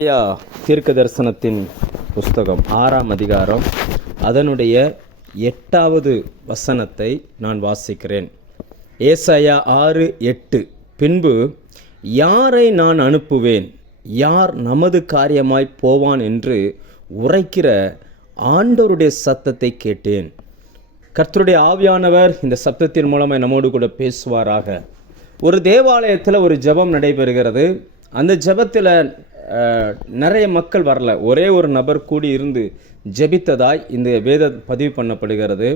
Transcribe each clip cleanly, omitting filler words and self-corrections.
ஏசாயா தீர்க்க தரிசனத்தின் புஸ்தகம் 6ஆம் அதிகாரம் அதனுடைய 8வது வசனத்தை நான் வாசிக்கிறேன். ஏசாயா 6:8. பின்பு யாரை நான் அனுப்புவேன், யார் நமது காரியமாய் போவான் என்று உரைக்கிற ஆண்டவருடைய சத்தத்தை கேட்டேன். கர்த்தருடைய ஆவியானவர் இந்த சத்தத்தின் மூலமாக நம்மோடு கூட பேசுவாராக. ஒரு தேவாலயத்தில் ஒரு ஜெபம் நடைபெறுகிறது. அந்த ஜெபத்தில் நிறைய மக்கள் வரல, ஒரே ஒரு நபர் கூடி இருந்து ஜெபித்ததாய் இந்த வேத பதிவு பண்ணப்படுகிறது.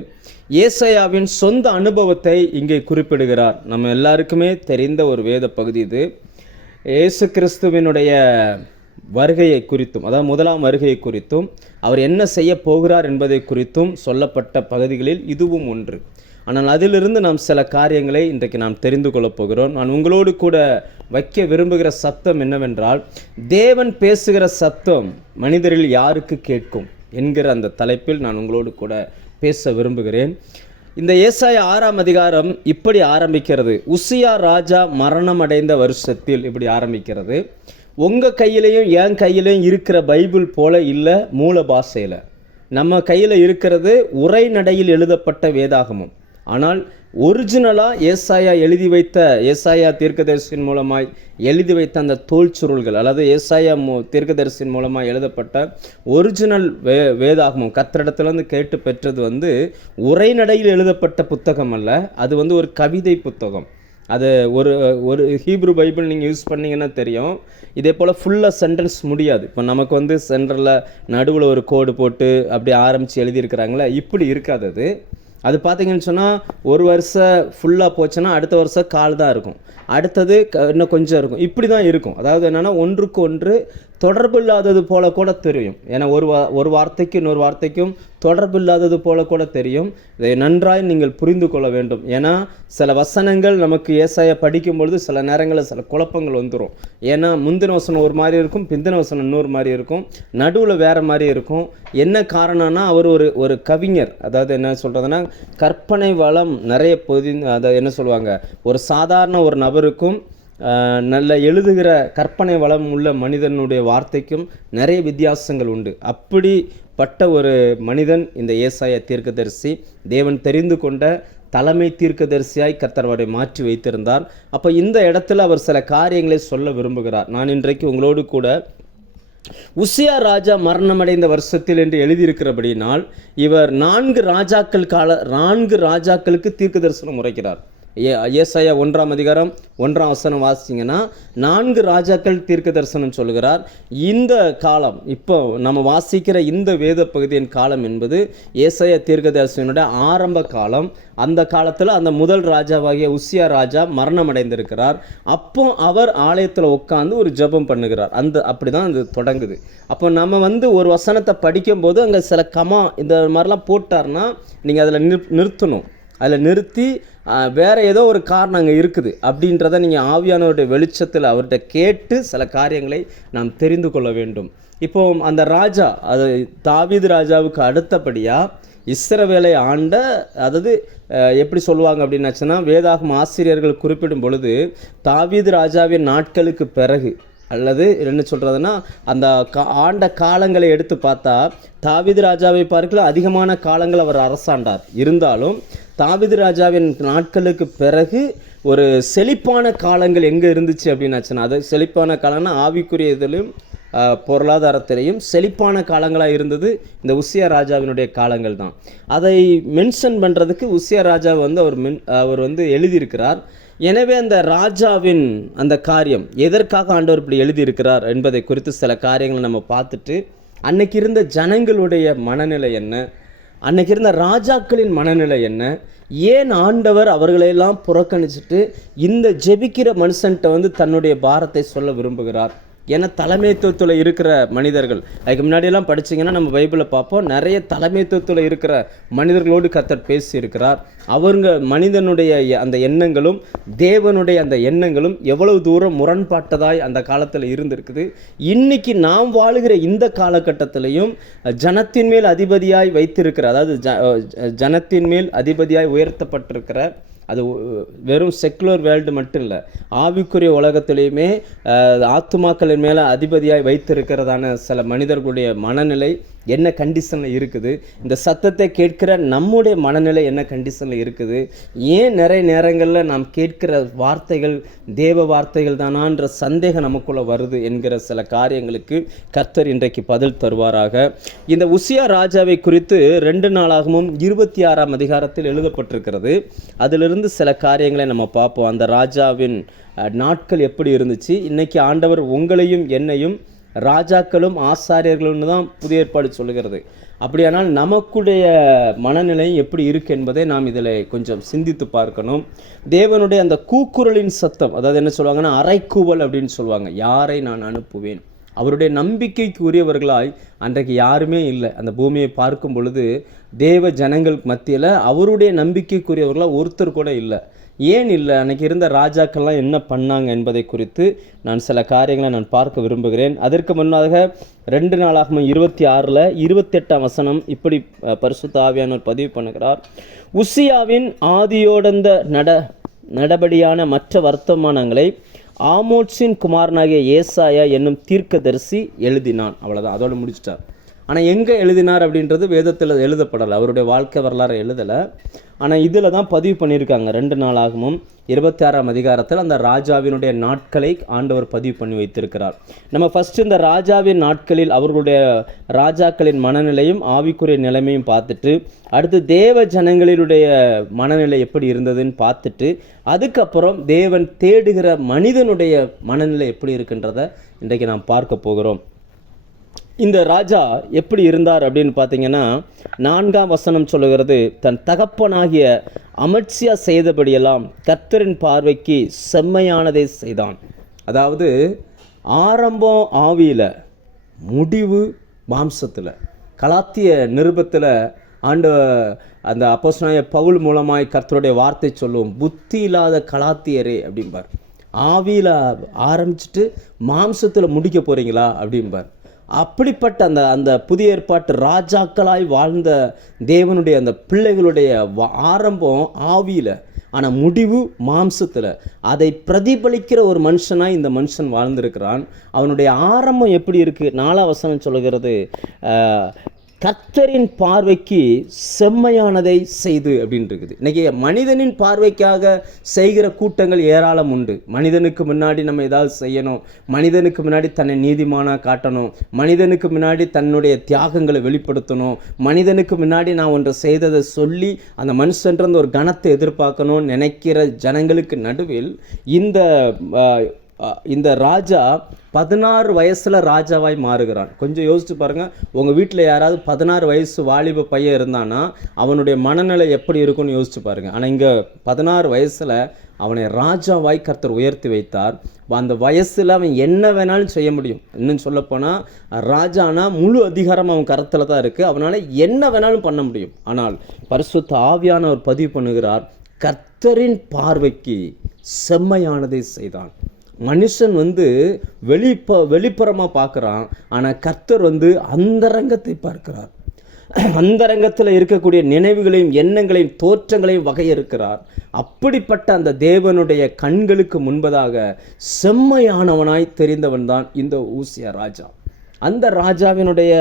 ஏசாயாவின் சொந்த அனுபவத்தை இங்கே குறிப்பிடுகிறார். நம்ம எல்லாருக்குமே தெரிந்த ஒரு வேத பகுதி இது. இயேசு கிறிஸ்துவினுடைய வருகையை குறித்தும், அதாவது முதலாம் வருகையை குறித்தும், அவர் என்ன செய்ய போகிறார் என்பதை குறித்தும் சொல்லப்பட்ட பகுதிகளில் இதுவும் ஒன்று. ஆனால் அதிலிருந்து நாம் சில காரியங்களை இன்றைக்கு நாம் தெரிந்து கொள்ளப் போகிறோம். நான் உங்களோடு கூட வைக்க விரும்புகிற சத்தம் என்னவென்றால், தேவன் பேசுகிற சத்தம் மனிதரில் யாருக்கு கேட்கும் என்கிற அந்த தலைப்பில் நான் உங்களோடு கூட பேச விரும்புகிறேன். இந்த ஏசாயா 6ஆம் அதிகாரம் இப்படி ஆரம்பிக்கிறது. உசியா ராஜா மரணம் அடைந்த வருஷத்தில் இப்படி ஆரம்பிக்கிறது. உங்கள் கையிலையும் என் கையிலையும் இருக்கிற பைபிள் போல இல்லை மூல பாஷையில். நம்ம கையில் இருக்கிறது உரைநடையில் எழுதப்பட்ட வேதாகமம். ஆனால் ஒரிஜினலாக ஏசாயா எழுதி வைத்த, ஏசாயா தீர்க்கதரிசியின் மூலமாய் எழுதி வைத்த அந்த தோல் சுருள்கள், அல்லது ஏசாயா தீர்க்கதரிசியின் மூலமாக எழுதப்பட்ட ஒரிஜினல் வேதாகமம் கர்த்தரிடத்துலேருந்து கேட்டு பெற்றது உரைநடையில் எழுதப்பட்ட புத்தகம் அல்ல. அது ஒரு கவிதை புத்தகம். அது ஒரு ஹீப்ரு பைபிள் நீங்கள் யூஸ் பண்ணிங்கன்னா தெரியும். இதே போல் ஃபுல்லாக சென்டென்ஸ் முடியாது. இப்போ நமக்கு சென்டரில் நடுவில் ஒரு கோடு போட்டு அப்படி ஆரம்பித்து எழுதியிருக்கிறாங்களே, இப்படி இருக்காது. அது பார்த்தீங்கன்னு சொன்னால் ஒரு வருஷம் ஃபுல்லாக போச்சுன்னா அடுத்த வருஷம் கால் தான் இருக்கும், அடுத்தது இன்னும் கொஞ்சம் இருக்கும், இப்படி தான் இருக்கும். அதாவது என்னென்னா ஒன்றுக்கு ஒன்று தொடர்பு இல்லாதது போல கூட தெரியும். ஏன்னா ஒரு வார்த்தைக்கும் இன்னொரு வார்த்தைக்கும் தொடர்பு இல்லாதது போல கூட தெரியும். இதை நன்றாய் நீங்கள் புரிந்து கொள்ள வேண்டும். ஏன்னா சில வசனங்கள் நமக்கு ஏசாயா படிக்கும் பொழுது சில நேரங்களில் சில குழப்பங்கள் வந்துடும். ஏன்னா முந்தின வசனம் ஒரு மாதிரி இருக்கும், பிந்தின வசனம் இன்னொரு மாதிரி இருக்கும், நடுவில் வேறு மாதிரி இருக்கும். என்ன காரணம்னா அவர் ஒரு கவிஞர். அதாவது என்ன சொல்கிறதுனா, கற்பனை வளம் நிறைய அதை என்ன சொல்லுவாங்க, ஒரு சாதாரண ஒரு நபருக்கும் நல்ல எழுதுகிற கற்பனை வளம் உள்ள மனிதனுடைய வார்த்தைக்கும் நிறைய வித்தியாசங்கள் உண்டு. அப்படிப்பட்ட ஒரு மனிதன் இந்த ஏசாயா தீர்க்கதரிசி. தேவன் தெரிந்து கொண்ட தலைமை தீர்க்கதரிசியாய் கர்த்தர் அவரை மாற்றி வைத்திருந்தார். அப்போ இந்த இடத்துல அவர் சில காரியங்களை சொல்ல விரும்புகிறார். நான் இன்றைக்கு உங்களோடு கூட உசியா ராஜா மரணமடைந்த வருஷத்தில் என்று எழுதியிருக்கிறபடினால் இவர் 4 ராஜாக்களுக்கு தீர்க்க தரிசனம் உரைக்கிறார். ஏசாயா 1ஆம் அதிகாரம் 1ஆம் வசனம் வாசிச்சிங்கன்னா 4 ராஜாக்கள் தீர்க்க தரிசனம் சொல்கிறார். இந்த காலம், இப்போ நம்ம வாசிக்கிற இந்த வேத பகுதியின் காலம் என்பது ஏசாயா தீர்க்க தரிசனுடைய ஆரம்ப காலம். அந்த காலத்தில் அந்த முதல் ராஜாவாகிய உசியா ராஜா மரணம் அடைந்திருக்கிறார். அப்போ அவர் ஆலயத்தில் உட்காந்து ஒரு ஜெபம் பண்ணுகிறார். அப்படி தான் அது தொடங்குது. அப்போ நம்ம ஒரு வசனத்தை படிக்கும்போது அங்கே சில இந்த மாதிரிலாம் போட்டார்னா நீங்கள் அதில் நிறுத்தணும். அதில் நிறுத்தி வேறு ஏதோ ஒரு காரணம் அங்கே இருக்குது அப்படின்றத நீங்கள் ஆவியானவருடைய வெளிச்சத்தில் அவர்கிட்ட கேட்டு சில காரியங்களை நாம் தெரிந்து கொள்ள வேண்டும். இப்போ அந்த ராஜா, அது தாவீது ராஜாவுக்கு அடுத்தபடியாக இஸ்ரவேலை ஆண்ட, அதாவது எப்படி சொல்லுவாங்க அப்படின்னாச்சுன்னா, வேதாகம ஆசிரியர்கள் குறிப்பிடும் பொழுது தாவீது ராஜாவின் நாட்களுக்கு பிறகு, அல்லது என்ன சொல்கிறதுனா அந்த ஆண்ட காலங்களை எடுத்து பார்த்தா தாவீது ராஜாவை பார்க்கல அதிகமான காலங்கள் அவர் அரசாண்டார். இருந்தாலும் தாவீது ராஜாவின் நாட்களுக்கு பிறகு ஒரு செழிப்பான காலங்கள் எங்கே இருந்துச்சு அப்படின்னாச்சுன்னா, அது செழிப்பான காலம்னா ஆவிக்குரிய இதிலும் பொருளாதாரத்திலையும் செழிப்பான காலங்களாக இருந்தது இந்த உசியா ராஜாவினுடைய காலங்கள் தான். அதை மென்ஷன் பண்ணுறதுக்கு உசியா ராஜா அவர் எழுதியிருக்கிறார். எனவே அந்த ராஜாவின் அந்த காரியம் எதற்காக ஆண்டவர் இப்படி எழுதியிருக்கிறார் என்பதை குறித்து சில காரியங்களை நம்ம பார்த்துட்டு, அன்னைக்கு இருந்த ஜனங்களுடைய மனநிலை என்ன, அன்னைக்கு இருந்த ராஜாக்களின் மனநிலை என்ன, ஏன் ஆண்டவர் அவர்களையெல்லாம் புறக்கணிச்சுட்டு இந்த ஜெபிக்கிற மனுஷன்ட்ட தன்னுடைய பாரத்தை சொல்ல விரும்புகிறார். ஏன்னா தலைமைத்துவத்தில் இருக்கிற மனிதர்கள், அதுக்கு முன்னாடியெல்லாம் படிச்சிங்கன்னா நம்ம பைபிளை பார்ப்போம், நிறைய தலைமைத்துவத்தில் இருக்கிற மனிதர்களோடு கர்த்தர் பேசியிருக்கிறார். மனிதனுடைய அந்த எண்ணங்களும் தேவனுடைய அந்த எண்ணங்களும் எவ்வளவு தூரம் முரண்பாட்டதாய் அந்த காலத்தில் இருந்திருக்குது. இன்னைக்கு நாம் வாழுகிற இந்த காலகட்டத்திலையும் ஜனத்தின் மேல் அதிபதியாய் வைத்திருக்கிற, அதாவது ஜனத்தின் மேல் அதிபதியாய் உயர்த்தப்பட்டிருக்கிற அது வெறும் செக்குலர் வேர்ல்டு மட்டும் இல்லை, ஆவிக்குரிய உலகத்திலையுமே ஆத்துமாக்களின் மேலே அதிபதியாய் வைத்திருக்கிறதான சில மனிதர்களுடைய மனநிலை என்ன கண்டிஷனில் இருக்குது, இந்த சத்தத்தை கேட்கிற நம்முடைய மனநிலை என்ன கண்டிஷனில் இருக்குது, ஏன் நிறைய நேரங்களில் நாம் கேட்கிற வார்த்தைகள் தேவ வார்த்தைகள் தானான்ற சந்தேகம் நமக்குள்ளே வருது என்கிற சில காரியங்களுக்கு கர்த்தர் இன்றைக்கு பதில் தருவாராக. இந்த உசியா ராஜாவை குறித்து 2 நாளாகவும் 26ஆம் அதிகாரத்தில் எழுதப்பட்டிருக்கிறது. அதிலிருந்து சில காரியங்களை நம்ம பார்ப்போம். அந்த ராஜாவின் நாட்கள் எப்படி இருந்துச்சு, இன்னைக்கு ஆண்டவர் உங்களையும் என்னையும் ராஜாக்களும் ஆசாரியர்களும் தான் புதிய ஏற்பாடு சொல்லுகிறது. அப்படியானால் நமக்குடைய மனநிலை எப்படி இருக்கு என்பதை நாம் இதில் கொஞ்சம் சிந்தித்து பார்க்கணும். தேவனுடைய அந்த கூக்குரலின் சத்தம், அதாவது என்ன சொல்லுவாங்கன்னா அரைக்கூவல் அப்படின்னு சொல்லுவாங்க, யாரை நான் அனுப்புவேன். அவருடைய நம்பிக்கைக்கு உரியவர்களாய் அன்றைக்கு யாருமே இல்லை. அந்த பூமியை பார்க்கும் பொழுது தேவ ஜனங்கள் மத்தியில் அவருடைய நம்பிக்கைக்குரியவர்களாக ஒருத்தர் கூட இல்லை. ஏன் இல்லை? அன்றைக்கி இருந்த ராஜாக்கள்லாம் என்ன பண்ணாங்க என்பதை குறித்து நான் சில காரியங்களை நான் பார்க்க விரும்புகிறேன். அதற்கு முன்னாக 2 நாளாகவும் 26 28ஆம் வசனம் இப்படி பரிசுத்த ஆவியானவர் பதிவு பண்ணுகிறார். உசியாவின் ஆதியோடந்த நடபடியான மற்ற வர்த்தமானங்களை ஆமோத்சின் குமாரனாகிய ஏசாயா என்னும் தீர்க்கதரிசி எழுதினான். அவ்வளோதான், அதோடு முடிச்சிட்டார். ஆனால் எங்கே எழுதினார் அப்படின்றது வேதத்தில் எழுதப்படலை, அவருடைய வாழ்க்கை வரலாறு எழுதலை. ஆனால் இதில் தான் பதிவு பண்ணியிருக்காங்க. 2 நாளாகவும் 26ஆம் அதிகாரத்தில் அந்த ராஜாவினுடைய நாட்களை ஆண்டவர் பதிவு பண்ணி வைத்திருக்கிறார். நம்ம ஃபஸ்ட்டு இந்த ராஜாவின் நாட்களில் அவர்களுடைய ராஜாக்களின் மனநிலையும் ஆவிக்குரிய நிலைமையும் பார்த்துட்டு, அடுத்து தேவ ஜனங்களினுடைய மனநிலை எப்படி இருந்ததுன்னு பார்த்துட்டு, அதுக்கப்புறம் தேவன் தேடுகிற மனிதனுடைய மனநிலை எப்படி இருக்குன்றதை இன்றைக்கு நாம் பார்க்க போகிறோம். இந்த ராஜா எப்படி இருந்தார் அப்படின்னு பார்த்தீங்கன்னா, 4ஆம் வசனம் சொல்லுகிறது, தன் தகப்பனாகிய அமத்சியா செய்தபடியெல்லாம் கர்த்தரின் பார்வைக்கு செம்மையானதை செய்தான். அதாவது ஆரம்பம் ஆவியில், முடிவு மாம்சத்தில். கலாத்திய நிருபத்தில் அந்த அப்போஸ்தலனாகிய பவுல் மூலமாய் கர்த்தருடைய வார்த்தை சொல்லுவோம், புத்தி இல்லாத கலாத்தியரே அப்படிம்பார். ஆவியில் ஆரம்பிச்சுட்டு மாம்சத்தில் முடிக்க போகிறீங்களா அப்படிம்பார். அப்படிப்பட்ட அந்த புதிய ஏற்பாட்டு ராஜாக்களாய் வாழ்ந்த தேவனுடைய அந்த பிள்ளைகளுடைய ஆரம்பம் ஆவியில், ஆனால் முடிவு மாம்சத்தில். அதை பிரதிபலிக்கிற ஒரு மனுஷனாய் இந்த மனுஷன் வாழ்ந்திருக்கிறான். அவனுடைய ஆரம்பம் எப்படி இருக்குது? 4ஆம் வசனம் சொல்லுகிறது, கர்த்தரின் பார்வைக்கு செம்மையானதை செய்து அப்படின்னு இருக்குது. இன்றைக்கி மனிதனின் பார்வைக்காக செய்கிற கூட்டங்கள் ஏராளம் உண்டு. மனிதனுக்கு முன்னாடி நம்ம ஏதாவது செய்யணும், மனிதனுக்கு முன்னாடி தன்னை நீதிமானாக காட்டணும், மனிதனுக்கு முன்னாடி தன்னுடைய தியாகங்களை வெளிப்படுத்தணும், மனிதனுக்கு முன்னாடி நான் ஒன்றை செய்ததை சொல்லி அந்த மனுஷன்ற ஒரு கணத்தை எதிர்பார்க்கணும்னு நினைக்கிற ஜனங்களுக்கு நடுவில் இந்த ராஜா 16 வயசில் ராஜாவாய் மாறுகிறான். கொஞ்சம் யோசிச்சு பாருங்கள், உங்கள் வீட்டில் யாராவது 16 வயசு வாலிப பையன் இருந்தானா அவனுடைய மனநிலை எப்படி இருக்குன்னு யோசிச்சு பாருங்கள். ஆனால் இங்கே 16 வயசில் அவனை ராஜாவாய் கர்த்தர் உயர்த்தி வைத்தார். அந்த வயசில் அவன் என்ன வேணாலும் செய்ய முடியும். இன்னும் சொல்லப்போனால் ராஜானா முழு அதிகாரம் அவன் கரத்தில் தான் இருக்குது, அவனால் என்ன வேணாலும் பண்ண முடியும். ஆனால் பரிசுத்த ஆவியானவர் பதிவு பண்ணுகிறார், கர்த்தரின் பார்வைக்கு செம்மையானதை செய்தான். மனுஷன் வெளிப்புறமாக பார்க்குறான், ஆனால் கர்த்தர் அந்தரங்கத்தை பார்க்கிறார். அந்தரங்கத்தில் இருக்கக்கூடிய நினைவுகளையும் எண்ணங்களையும் தோற்றங்களையும் வகையிருக்கிறார். அப்படிப்பட்ட அந்த தேவனுடைய கண்களுக்கு முன்பதாக செம்மையானவனாய் தெரிந்தவன் தான் இந்த ஊசியா ராஜா. அந்த ராஜாவினுடைய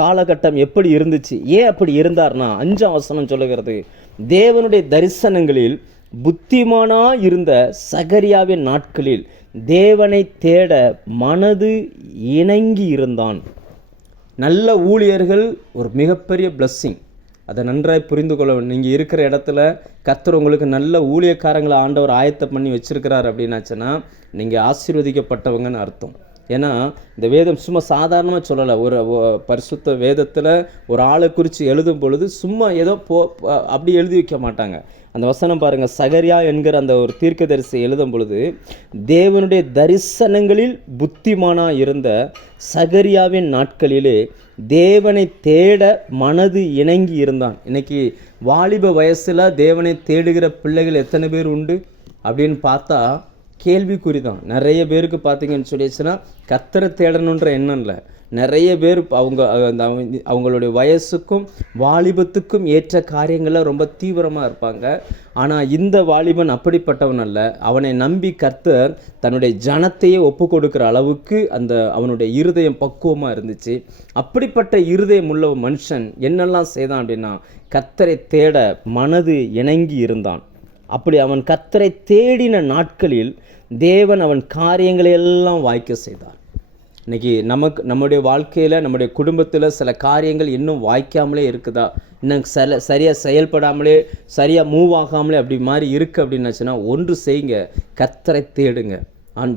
காலகட்டம் எப்படி இருந்துச்சு, ஏன் அப்படி இருந்தார்னா 5ஆம் வசனம் சொல்லுகிறது, தேவனுடைய தரிசனங்களில் புத்திமானா இருந்த சகரியாவின் நாட்களில் தேவனை தேட மனது இணங்கி இருந்தான். நல்ல ஊழியர்கள் ஒரு மிகப்பெரிய பிளஸ்ஸிங், அதை நன்றாய் புரிந்து கொள்ள வேண்டும். நீங்கள் இருக்கிற இடத்துல கர்த்தர் உங்களுக்கு நல்ல ஊழியக்காரங்களை ஆண்டவர் ஆயத்தம் பண்ணி வச்சிருக்கிறார் அப்படின்னாச்சுன்னா நீங்கள் ஆசீர்வதிக்கப்பட்டவங்கன்னு அர்த்தம். ஏன்னா இந்த வேதம் சும்மா சாதாரணமாக சொல்லலை. ஒரு பரிசுத்த வேதத்தில் ஒரு ஆளை குறித்து எழுதும் பொழுது சும்மா ஏதோ அப்படி எழுதி வைக்க மாட்டாங்க. அந்த வசனம் பாருங்கள், சகரியா என்கிற அந்த ஒரு தீர்க்கதரிசி எழுதும் பொழுது, தேவனுடைய தரிசனங்களில் புத்திமானாக இருந்த சகரியாவின் நாட்களிலே தேவனை தேட மனது இணங்கி இருந்தான். இன்னைக்கு வாலிப வயசில் தேவனை தேடுகிற பிள்ளைகள் எத்தனை பேர் உண்டு அப்படின்னு பார்த்தா கேள்விக்குறி தான். நிறைய பேருக்கு பார்த்தீங்கன்னு சொல்லிச்சுன்னா கர்த்தரை தேடணுன்ற எண்ணம் இல்லை. நிறைய பேர் அவங்களுடைய வயசுக்கும் வாலிபத்துக்கும் ஏற்ற காரியங்களில் ரொம்ப தீவிரமாக இருப்பாங்க. ஆனால் இந்த வாலிபன் அப்படிப்பட்டவன் அல்ல. அவனை நம்பி கர்த்தர் தன்னுடைய ஜனத்தையே ஒப்பு கொடுக்குற அளவுக்கு அவனுடைய இருதயம் பக்குவமாக இருந்துச்சு. அப்படிப்பட்ட இருதயம் உள்ள மனுஷன் என்னெல்லாம் செய்தான் அப்படின்னா, கர்த்தரை தேட மனது இணங்கி இருந்தான். அப்படி அவன் கர்த்தரை தேடின நாட்களில் தேவன் அவன் காரியங்களை எல்லாம் வாய்க்க செய்தார். இன்றைக்கி நம்முடைய வாழ்க்கையில், நம்முடைய குடும்பத்தில் சில காரியங்கள் இன்னும் வாய்க்காமலே இருக்குதா, இன்னும் சரியாக செயல்படாமலே, சரியாக மூவ் ஆகாமலே அப்படி மாதிரி இருக்குது அப்படின்னாச்சுன்னா, ஒன்று செய்யுங்க, கர்த்தரை தேடுங்க.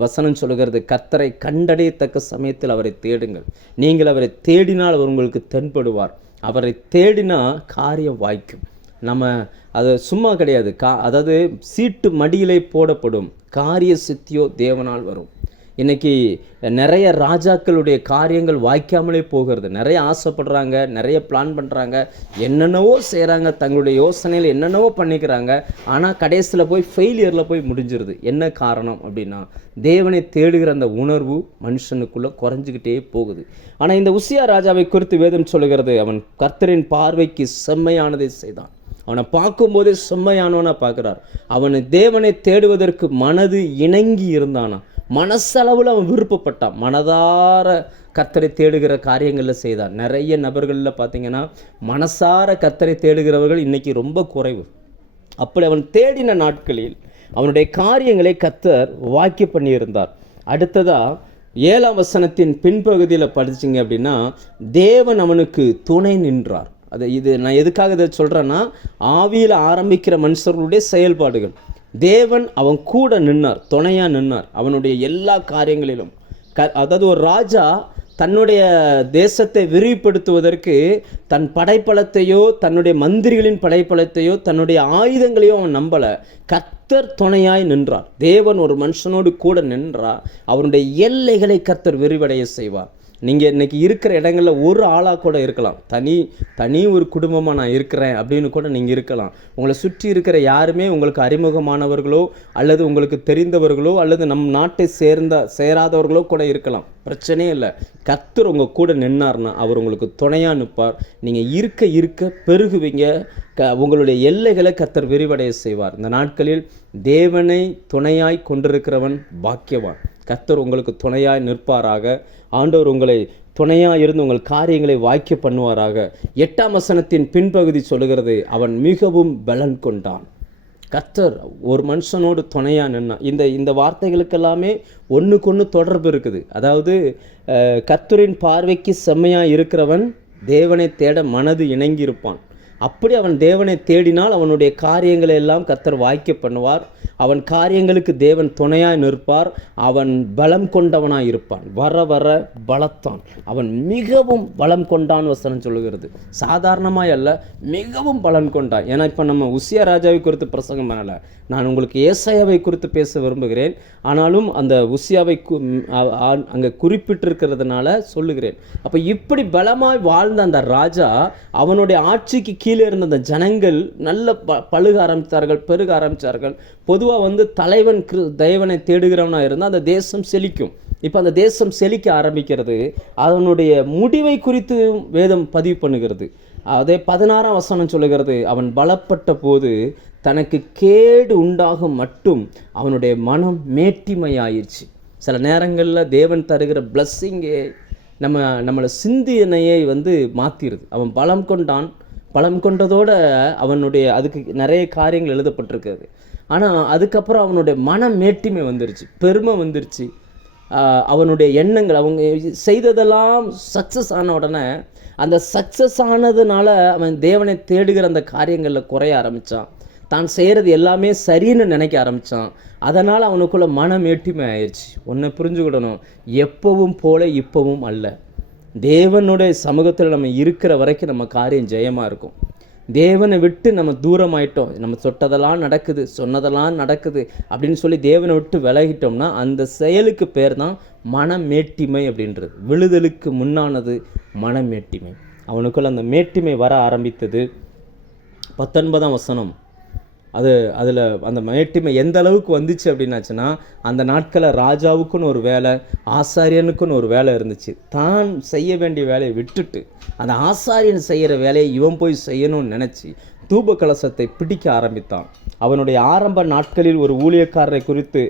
வசனம் சொல்லுகிறது, கர்த்தரை கண்டடையத்தக்க சமயத்தில் அவரை தேடுங்கள். நீங்கள் அவரை தேடினால் அவர் உங்களுக்கு தென்படுவார். அவரை தேடினா காரியம் வாய்க்கும். நம்ம அது சும்மா கிடையாது. அதாவது சீட்டு மடியிலே போடப்படும், காரிய சித்தியோ தேவனால் வரும். இன்றைக்கி நிறைய ராஜாக்களுடைய காரியங்கள் வாய்க்காமலே போகிறது. நிறைய ஆசைப்படுறாங்க, நிறைய பிளான் பண்ணுறாங்க, என்னென்னவோ செய்கிறாங்க, தங்களுடைய யோசனையில் என்னென்னவோ பண்ணிக்கிறாங்க. ஆனால் கடைசியில் போய் ஃபெயிலியரில் போய் முடிஞ்சிருது. என்ன காரணம் அப்படின்னா, தேவனை தேடுகிற அந்த உணர்வு மனுஷனுக்குள்ளே குறைஞ்சிக்கிட்டே போகுது. ஆனால் இந்த உசியா ராஜாவை குறித்து வேதம் சொல்லுகிறது, அவன் கர்த்தரின் பார்வைக்கு செம்மையானதை செய்தான். அவனை பார்க்கும்போதே செம்மையானவனாக பார்க்குறார். அவனை தேவனை தேடுவதற்கு மனது இணங்கி இருந்தானா, மனசளவில் அவன் விருப்பப்பட்டான், மனதார கர்த்தரை தேடுகிற காரியங்களில் செய்தான். நிறைய நபர்களில் பார்த்திங்கன்னா மனசார கர்த்தரை தேடுகிறவர்கள் இன்றைக்கி ரொம்ப குறைவு. அப்படி அவன் தேடின நாட்களில் அவனுடைய காரியங்களை கர்த்தர் வாக்கிய பண்ணியிருந்தார். அடுத்ததாக 7ஆம் வசனத்தின் பின்பகுதியில் படிச்சிங்க அப்படின்னா, தேவன் அவனுக்கு துணை நின்றார். இது நான் எதுக்காக இதை சொல்கிறேன்னா, ஆவியில் ஆரம்பிக்கிற மனுஷர்களுடைய செயல்பாடுகள். தேவன் அவன் கூட நின்னார், துணையாக நின்னார் அவனுடைய எல்லா காரியங்களிலும். அதாவது ஒரு ராஜா தன்னுடைய தேசத்தை விரிவுபடுத்துவதற்கு தன் படைப்பலத்தையோ, தன்னுடைய மந்திரிகளின் படைப்பலத்தையோ, தன்னுடைய ஆயுதங்களையோ அவன் நம்பலை. கர்த்தர் துணையாய் நின்றார். தேவன் ஒரு மனுஷனோடு கூட நின்றார். அவனுடைய எல்லைகளை கர்த்தர் விரிவடைய செய்வார். நீங்கள் இன்றைக்கி இருக்கிற இடங்களில் ஒரு ஆளாக கூட இருக்கலாம், தனி ஒரு குடும்பமாக நான் இருக்கிறேன் அப்படின்னு கூட நீங்கள் இருக்கலாம். உங்களை சுற்றி இருக்கிற யாருமே உங்களுக்கு அறிமுகமானவர்களோ அல்லது உங்களுக்கு தெரிந்தவர்களோ அல்லது நம் நாட்டை சேராதவர்களோ கூட இருக்கலாம். பிரச்சனையே இல்லை. கர்த்தர் உங்கள் கூட நின்னார்னா அவர் உங்களுக்கு துணையாக நிற்பார். நீங்கள் இருக்க பெருகுவீங்க. உங்களுடைய எல்லைகளை கர்த்தர் விரிவடைய செய்வார். இந்த நாட்களில் தேவனை துணையாய் கொண்டிருக்கிறவன் பாக்கியவான். கர்த்தர் உங்களுக்கு துணையாய் நிற்பாராக. ஆண்டவர் உங்களை துணையாக இருந்து உங்கள் காரியங்களை வாய்க்க பண்ணுவாராக. 8ஆம் வசனத்தின் பின்பகுதி சொல்லுகிறது, அவன் மிகவும் பலன் கொண்டான். கர்த்தர் ஒரு மனுஷனோடு துணையாக நின்னா. இந்த வார்த்தைகளுக்கெல்லாமே ஒன்றுக்கொன்று தொடர்பு இருக்குது. அதாவது கர்த்தரின் பார்வைக்கு செம்மையாக இருக்கிறவன் தேவனை தேட மனது இணங்கியிருப்பான். அப்படி அவன் தேவனை தேடினால் அவனுடைய காரியங்களை எல்லாம் கர்த்தர் வாய்க்க பண்ணுவார். அவன் காரியங்களுக்கு தேவன் துணையாய் நிற்பார். அவன் பலம் கொண்டவனாய் இருப்பான். வர வர பலத்தான். அவன் மிகவும் பலம் கொண்டான் வசனம் சொல்லுகிறது. சாதாரணமாய் அல்ல, மிகவும் பலம் கொண்டான். ஏன்னா இப்போ நம்ம உசியா ராஜாவை குறித்து பிரசங்கம் பண்ணலை, நான் உங்களுக்கு ஏசாயாவை குறித்து பேச விரும்புகிறேன். ஆனாலும் அந்த உசியாவை அங்கே குறிப்பிட்டிருக்கிறதுனால சொல்லுகிறேன். அப்போ இப்படி பலமாய் வாழ்ந்த அந்த ராஜா, அவனுடைய ஆட்சிக்கு கீழே இருந்த அந்த ஜனங்கள் நல்ல பழுக ஆரம்பித்தார்கள், பெருக ஆரம்பித்தார்கள். பொதுவாக தலைவன் தேவனை தேடுகிறவனாக இருந்தால் அந்த தேசம் செழிக்கும். இப்போ அந்த தேசம் செழிக்க ஆரம்பிக்கிறது. அதனுடைய முடிவை குறித்து வேதம் பதிவு பண்ணுகிறது. அதே 16ஆம் வசனம் சொல்லுகிறது, அவன் பலப்பட்ட போது தனக்கு கேடு உண்டாகும் மட்டும் அவனுடைய மனம் மேட்டிமையாயிடுச்சு. சில நேரங்களில் தேவன் தருகிற பிளஸ்ஸிங்கே நம்மளை சிந்தனையை மாற்றிடுது. அவன் பலம் கொண்டான். பலம் கொண்டதோடு அவனுடைய அதுக்கு நிறைய காரியங்கள் எழுதப்பட்டிருக்கிறது. ஆனால் அதுக்கப்புறம் அவனுடைய மனம் மேட்டிமை வந்துருச்சு, பெருமை வந்துருச்சு. அவனுடைய எண்ணங்கள், அவங்க செய்ததெல்லாம் சக்ஸஸ் ஆன உடனே அந்த சக்ஸஸ் ஆனதுனால அவன் தேவனை தேடுகிற அந்த காரியங்களில் குறைய ஆரம்பித்தான். தான் செய்கிறது எல்லாமே சரின்னு நினைக்க ஆரம்பித்தான். அதனால் அவனுக்குள்ள மனம் மேட்டிமை ஆயிடுச்சு. ஒன்றை புரிஞ்சுக்கிடணும், எப்பவும் போல இப்பவும் அல்ல. தேவனுடைய சமூகத்தில் நம்ம இருக்கிற வரைக்கும் நம்ம காரியம் ஜெயமாக இருக்கும். தேவனை விட்டு நம்ம தூரமாயிட்டோம், நம்ம தொட்டதெல்லாம் நடக்குது, சொன்னதெல்லாம் நடக்குது அப்படின்னு சொல்லி தேவனை விட்டு விலகிட்டோம்னா அந்த செயலுக்கு பேர் தான் மனமேட்டிமை அப்படின்றது. விழுதலுக்கு முன்னானது மனமேட்டிமை. அவனுக்குள்ள அந்த மேட்டிமை வர ஆரம்பித்தது. 19ஆம் வசனம், அதில் அந்த மேட்டிமை எந்த அளவுக்கு வந்துச்சு அப்படின்னாச்சுன்னா, அந்த நாட்களில் ராஜாவுக்குன்னு ஒரு வேலை, ஆசாரியனுக்குன்னு ஒரு வேலை இருந்துச்சு. தான் செய்ய வேண்டிய வேலையை விட்டுட்டு அந்த ஆசாரியன் செய்கிற வேலையை இவன் போய் செய்யணும்னு நினச்சி தூப கலசத்தை பிடிக்க ஆரம்பித்தான். அவனுடைய ஆரம்ப நாட்களில் ஒரு ஊழியக்காரரை குறித்து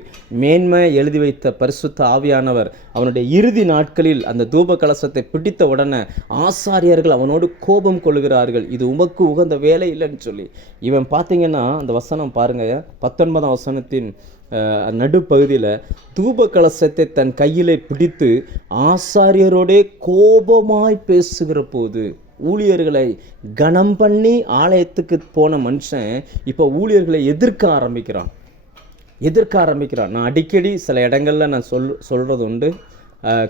மேன்மை எழுதி வைத்த பரிசுத்த ஆவியானவர் அவனுடைய இறுதி நாட்களில் அந்த தூப கலசத்தை பிடித்த உடனே ஆசாரியர்கள் அவனோடு கோபம் கொள்கிறார்கள். இது உமக்கு உகந்த வேலை இல்லைன்னு சொல்லி. இவன் பார்த்தீங்கன்னா அந்த வசனம் பாருங்க, 19ஆம் வசனத்தின் நடுப்பகுதியில் தூப கலசத்தை தன் கையிலே பிடித்து ஆசாரியரோடே கோபமாய் பேசுகிற போது, ஊழியர்களை கனம் பண்ணி ஆலயத்துக்கு போன மனுஷன் இப்போ ஊழியர்களை எதிர்க்க ஆரம்பிக்கிறான். நான் அடிக்கடி சில இடங்களில் நான் சொல்கிறது உண்டு.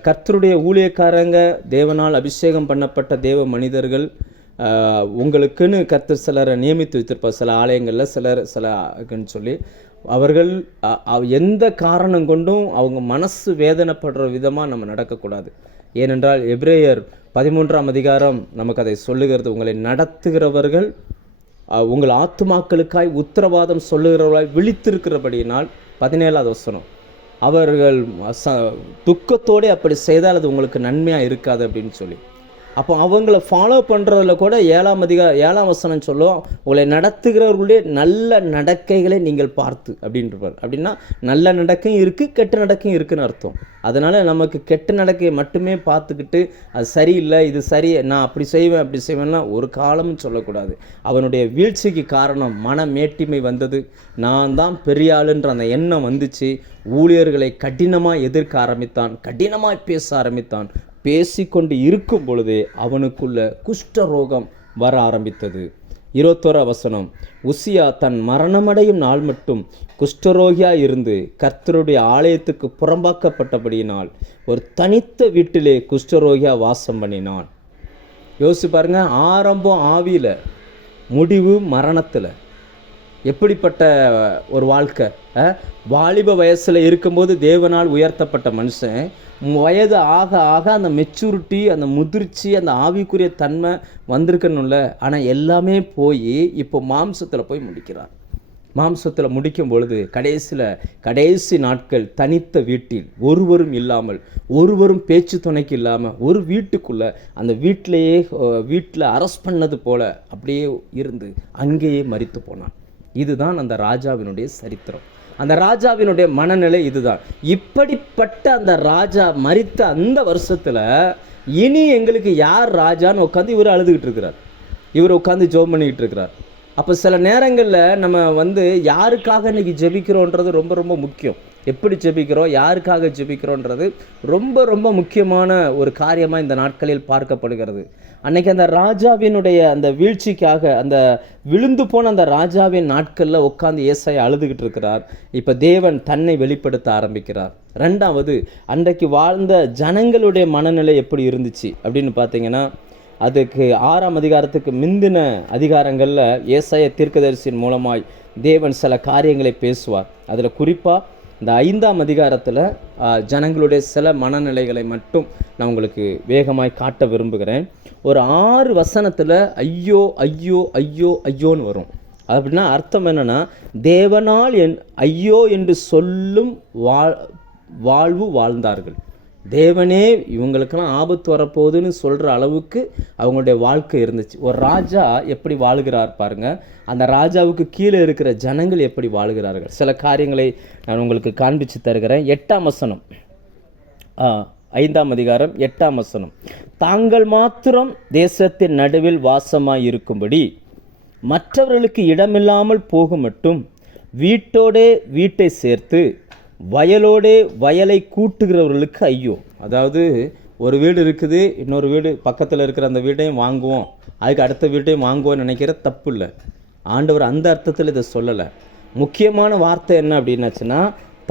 கர்த்தருடைய ஊழியக்காரங்க, தேவனால் அபிஷேகம் பண்ணப்பட்ட தேவ மனிதர்கள், உங்களுக்குன்னு கர்த்தர் சிலரை நியமித்து வைத்திருப்பார். சில ஆலயங்களில் சிலன்னு சொல்லி அவர்கள் எந்த காரணம் கொண்டும் அவங்க மனசு வேதனைப்படுற விதமாக நம்ம நடக்கக்கூடாது. ஏனென்றால் எபிரேயர் 13ஆம் அதிகாரம் நமக்கு அதை சொல்லுகிறது. உங்களை நடத்துகிறவர்கள் உங்கள் ஆத்துமாக்களுக்காய் உத்தரவாதம் சொல்லுகிறவர்களாய் விழித்திருக்கிறபடியினால், 17ஆவது வசனம், அவர்கள் துக்கத்தோடு அப்படி செய்தால் அது உங்களுக்கு நன்மையாக இருக்காது அப்படின்னு சொல்லி. அப்போ அவங்கள ஃபாலோ பண்ணுறதுல கூட 7ஆம் வசனம் சொல்லும், உங்களை நடத்துகிறவர்களுடைய நல்ல நடக்கைகளை நீங்கள் பார்த்து அப்படின்றவர். அப்படின்னா நல்ல நடக்கையும் இருக்குது, கெட்ட நடக்கையும் இருக்குதுன்னு அர்த்தம். அதனால் நமக்கு கெட்ட நடக்கையை மட்டுமே பார்த்துக்கிட்டு அது சரியில்லை, இது சரி, நான் அப்படி செய்வேன்னா ஒரு காலமும் சொல்லக்கூடாது. அவனுடைய வீழ்ச்சிக்கு காரணம் மன மேட்டிமை வந்தது. நான் தான் பெரிய ஆளுன்ற அந்த எண்ணம் வந்துச்சு. ஊழியர்களை கடினமாக எதிர்க்க ஆரம்பித்தான், கடினமாக பேச ஆரம்பித்தான். பேசிக்கொண்டு இருக்கும் பொழுதே அவனுக்குள்ள குஷ்டரோகம் வர ஆரம்பித்தது. 21ஆம் வசனம், உசியா தன் மரணமடையும் நாள் மட்டும் குஷ்டரோகியாக இருந்து கர்த்தருடைய ஆலயத்துக்கு புறம்பாக்கப்பட்டபடியினால் ஒரு தனித்த வீட்டிலே குஷ்டரோகியாக வாசம் பண்ணினான். யோசிச்சு பாருங்க, ஆரம்பம் ஆவியில், முடிவு மரணத்தில். எப்படிப்பட்ட ஒரு வாழ்க்கை! வாலிப வயசில் இருக்கும்போது தேவனால் உயர்த்தப்பட்ட மனுஷன் வயது ஆக ஆக அந்த மெச்சூரிட்டி, அந்த முதிர்ச்சி, அந்த ஆவிக்குரிய தன்மை வந்திருக்கணும்ல. ஆனால் எல்லாமே போய் இப்போ மாம்சத்தில் போய் முடிக்கிறார். மாம்சத்தில் முடிக்கும் பொழுது கடைசி நாட்கள் தனித்த வீட்டில், ஒருவரும் இல்லாமல், ஒருவரும் பேச்சு துணைக்கு இல்லாமல், ஒரு வீட்டுக்குள்ளே, அந்த வீட்டில் அரெஸ்ட் பண்ணது போல அப்படியே இருந்து அங்கேயே மரித்து போனான். இதுதான் அந்த ராஜாவினுடைய சரித்திரம். அந்த ராஜாவினுடைய மனநிலை இதுதான். இப்படிப்பட்ட அந்த ராஜா மரித்த அந்த வருஷத்தில் இனி எங்களுக்கு யார் ராஜான்னு உட்காந்து இவர் அழுதுகிட்டு இருக்கிறார். இவர் உட்காந்து ஜெபம் பண்ணிக்கிட்டு இருக்கிறார். அப்போ சில நேரங்களில் நம்ம யாருக்காக இன்றைக்கி ஜெபிக்கிறோன்றது ரொம்ப ரொம்ப முக்கியம். எப்படி ஜெபிக்கிறோம், யாருக்காக ஜெபிக்கிறோன்றது ரொம்ப ரொம்ப முக்கியமான ஒரு காரியமாக இந்த நாட்களில் பார்க்கப்படுகிறது. அன்னைக்கு அந்த ராஜாவினுடைய அந்த வீழ்ச்சிக்காக, அந்த விழுந்து போன அந்த ராஜாவின் நாட்களில் உட்காந்து ஏசாயா அழுதுகிட்டு இருக்கிறார். இப்போ தேவன் தன்னை வெளிப்படுத்த ஆரம்பிக்கிறார். ரெண்டாவது, அன்றைக்கு வாழ்ந்த ஜனங்களுடைய மனநிலை எப்படி இருந்துச்சு அப்படின்னு பார்த்தீங்கன்னா, அதுக்கு 6ஆம் அதிகாரத்துக்கு முந்தின அதிகாரங்களில் ஏசாயா தீர்க்கதரிசியின் மூலமாய் தேவன் சில காரியங்களை பேசுவார். அதில் குறிப்பாக இந்த 5ஆம் அதிகாரத்தில் ஜனங்களுடைய சில மனநிலைகளை மட்டும் நான் உங்களுக்கு வேகமாய் காட்ட விரும்புகிறேன். ஒரு 6 வசனத்தில் ஐயோ ஐயோ ஐயோ ஐயோன்னு வரும். அப்படின்னா அர்த்தம் என்னென்னா, தேவனால் ஐயோ என்று சொல்லும் வாழ்வு வாழ்ந்தார்கள். தேவனே இவங்களுக்கெல்லாம் ஆபத்து வரப்போகுதுன்னு சொல்கிற அளவுக்கு அவங்களுடைய வாழ்க்கை இருந்துச்சு. ஒரு ராஜா எப்படி வாழுகிறார் பாருங்க, அந்த ராஜாவுக்கு கீழே இருக்கிற ஜனங்கள் எப்படி வாழுகிறார்கள். சில காரியங்களை நான் உங்களுக்கு காண்பித்து தருகிறேன். 8ஆம் வசனம், 5ஆம் அதிகாரம் 8ஆம் வசனம், தாங்கள் மாத்திரம் தேசத்தின் நடுவில் வாசமாய் இருக்கும்படி மற்றவர்களுக்கு இடமில்லாமல் போக மட்டும் வீட்டோடே வீட்டை சேர்த்து வயலோடே வயலை கூட்டுகிறவர்களுக்கு ஐயோ. அதாவது ஒரு வீடு இருக்குது, இன்னொரு வீடு பக்கத்தில் இருக்கிற அந்த வீட்டையும் வாங்குவோம், அதுக்கு அடுத்த வீட்டையும் வாங்குவோம்னு நினைக்கிற தப்பு இல்லை. ஆண்டவர் அந்த அர்த்தத்தில் இதை சொல்லலை. முக்கியமான வார்த்தை என்ன அப்படின்னாச்சுன்னா,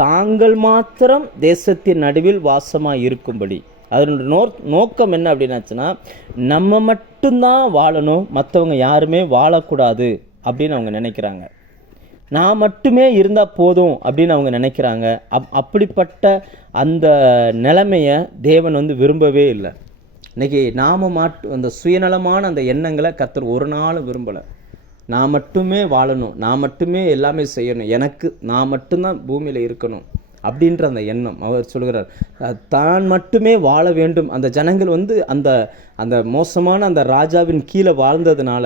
தாங்கள் மாத்திரம் தேசத்தின் நடுவில் வாசமாக இருக்கும்படி. அதனுடைய நோக்கம் என்ன அப்படின்னாச்சுன்னா, நம்ம மட்டும்தான் வாழணும், மற்றவங்க யாருமே வாழக்கூடாது அப்படின்னு அவங்க நினைக்கிறாங்க. நான் மட்டுமே இருந்தால் போதும் அப்படின்னு அவங்க நினைக்கிறாங்க. அப்படிப்பட்ட அந்த நிலைமையை தேவன் விரும்பவே இல்லை. இன்றைக்கி நாம் அந்த சுயநலமான அந்த எண்ணங்களை கர்த்தர் ஒரு நாளும் விரும்பலை. நான் மட்டுமே வாழணும், நான் மட்டுமே எல்லாமே செய்யணும், எனக்கு நான் மட்டும்தான் பூமியில் இருக்கணும் அப்படின்ற அந்த எண்ணம். அவர் சொல்கிறார் தான் மட்டுமே வாழ வேண்டும். அந்த ஜனங்கள் வந்து அந்த அந்த மோசமான அந்த ராஜாவின் கீழே வாழ்ந்ததுனால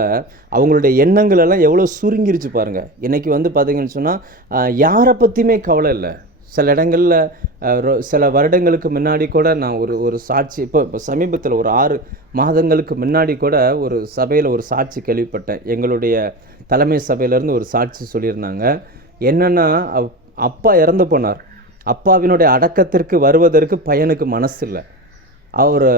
அவங்களுடைய எண்ணங்கள் எல்லாம் எவ்வளோ சுருங்கிருச்சு பாருங்கள். இன்றைக்கி வந்து பார்த்திங்கன்னு சொன்னால் யாரை பற்றியுமே கவலை இல்லை. சில இடங்களில் சில வருடங்களுக்கு முன்னாடி கூட நான் ஒரு சாட்சி இப்போ சமீபத்தில் ஒரு 6 மாதங்களுக்கு முன்னாடி கூட ஒரு சபையில் ஒரு சாட்சி கேள்விப்பட்டேன். எங்களுடைய தலைமை சபையிலேருந்து ஒரு சாட்சி சொல்லியிருந்தாங்க. என்னென்னா, அப்பா இறந்து போனார். அப்பாவினுடைய அடக்கத்திற்கு வருவதற்கு பையனுக்கு மனசு இல்லை. அவர்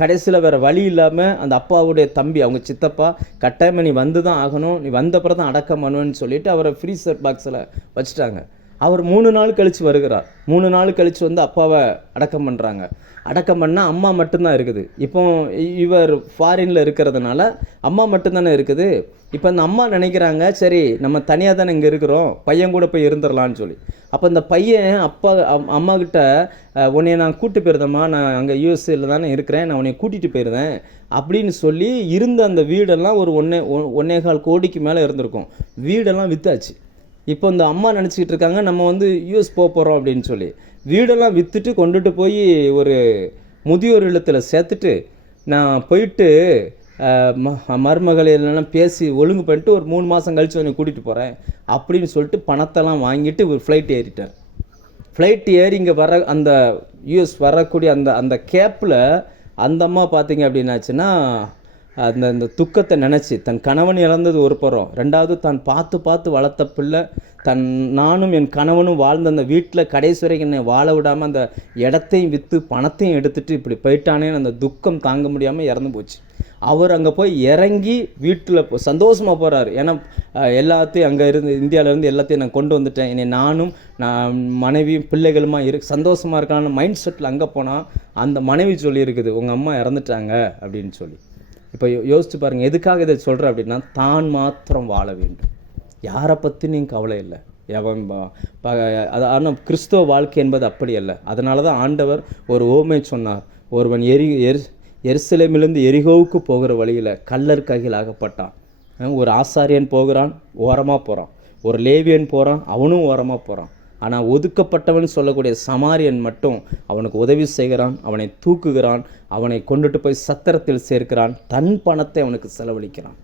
கடைசியில் வேறு வழி இல்லாமல் அந்த அப்பாவுடைய தம்பி, அவங்க சித்தப்பா, கட்டாயமாக நீ வந்து தான் ஆகணும், நீ வந்த பிறகு தான் அடக்கம் பண்ணுவேன்னு சொல்லிவிட்டு அவரை ஃப்ரீசர் பாக்ஸில் வச்சுட்டாங்க. அவர் 3 நாள் கழித்து வருகிறார். 3 நாள் கழித்து வந்து அப்பாவை அடக்கம் பண்ணுறாங்க. அடக்கம் பண்ணால் அம்மா மட்டும்தான் இருக்குது. இப்போ இவர் ஃபாரினில் இருக்கிறதுனால அம்மா மட்டும்தானே இருக்குது. இப்போ அந்த அம்மா நினைக்கிறாங்க, சரி நம்ம தனியாக தானே இங்கே இருக்கிறோம், பையன் கூட போய் இருந்துடலான்னு சொல்லி. அப்போ இந்த பையன் அம்மா கிட்ட, உன்னைய நான் கூப்பிட்டு போயிருந்தேம்மா, நான் அங்கே யூஎஸ்ஏல தானே இருக்கிறேன், நான் உன்னை கூட்டிகிட்டு போயிருந்தேன் அப்படின்னு சொல்லி இருந்த அந்த வீடெல்லாம் ஒரு 1.25 கோடிக்கு மேலே இருந்திருக்கும். வீடெல்லாம் விற்றாச்சு. இப்போ இந்த அம்மா நினச்சிக்கிட்டு இருக்காங்க, நம்ம வந்து யூஎஸ் போகிறோம் அப்படின்னு சொல்லி வீடெல்லாம் விற்றுட்டு கொண்டுட்டு போய் ஒரு முதியோர் இல்லத்தில் சேர்த்துட்டு, நான் போயிட்டு மருமகளை எல்லாம் பேசி ஒழுங்கு பண்ணிட்டு ஒரு 3 மாதம் கழித்து உன்னை கூட்டிகிட்டு போகிறேன் அப்படின்னு சொல்லிட்டு பணத்தெல்லாம் வாங்கிட்டு ஒரு ஃப்ளைட் ஏறிட்டார். ஃப்ளைட் ஏறி இங்கே வர அந்த யூஎஸ் வரக்கூடிய அந்த கேப்பில் அந்த அம்மா பார்த்தீங்க அப்படின்னாச்சுன்னா, அந்த துக்கத்தை நினச்சி, தன் கணவன் இழந்தது ஒரு புறம், 2வது தான் பார்த்து வளர்த்த பிள்ளை, நானும் என் கணவனும் வாழ்ந்த அந்த வீட்டில் கடைசி வரைக்கும் என்னை வாழ விடாமல் அந்த இடத்தையும் விற்று பணத்தையும் எடுத்துகிட்டு இப்படி போயிட்டானேன்னு அந்த துக்கம் தாங்க முடியாமல் இறந்து போச்சு. அவர் அங்கே போய் இறங்கி வீட்டில் சந்தோஷமாக போகிறாரு. ஏன்னா எல்லாத்தையும் அங்கே இருந்து இந்தியாவிலேருந்து எல்லாத்தையும் நான் கொண்டு வந்துட்டேன், என்னை நான் மனைவியும் பிள்ளைகளுமா சந்தோஷமாக இருக்கான்னு மைண்ட் செட்டில் அங்கே போனால் அந்த மனைவி சொல்லியிருக்குது, உங்கள் அம்மா இறந்துட்டாங்க அப்படின்னு சொல்லி. இப்போ யோசிச்சு பாருங்கள், எதுக்காக இதை சொல்கிறேன் அப்படின்னா, தான் மாத்திரம் வாழ வேண்டும், யாரை பற்றி நீங்கள் கவலை இல்லை. ஆனால் கிறிஸ்தவ வாழ்க்கை என்பது அப்படி அல்ல. அதனால தான் ஆண்டவர் ஒரு ஓமை சொன்னார். ஒருவன் எருசலேமிலிருந்து எரிகோவுக்கு போகிற வழியில் கள்ளர் கையில் ஆகப்பட்டான். ஒரு ஆசாரியன் போகிறான், ஓரமாக போகிறான். ஒரு லேவியன் போகிறான், அவனும் ஓரமாக போகிறான். ஆனால் ஒதுக்கப்பட்டவன் சொல்லக்கூடிய சமாரியன் மட்டும் அவனுக்கு உதவி செய்கிறான், அவனை தூக்குகிறான், அவனை கொண்டுட்டு போய் சத்திரத்தில் சேர்க்கிறான், தன் பணத்தை அவனுக்கு செலவழிக்கிறான்.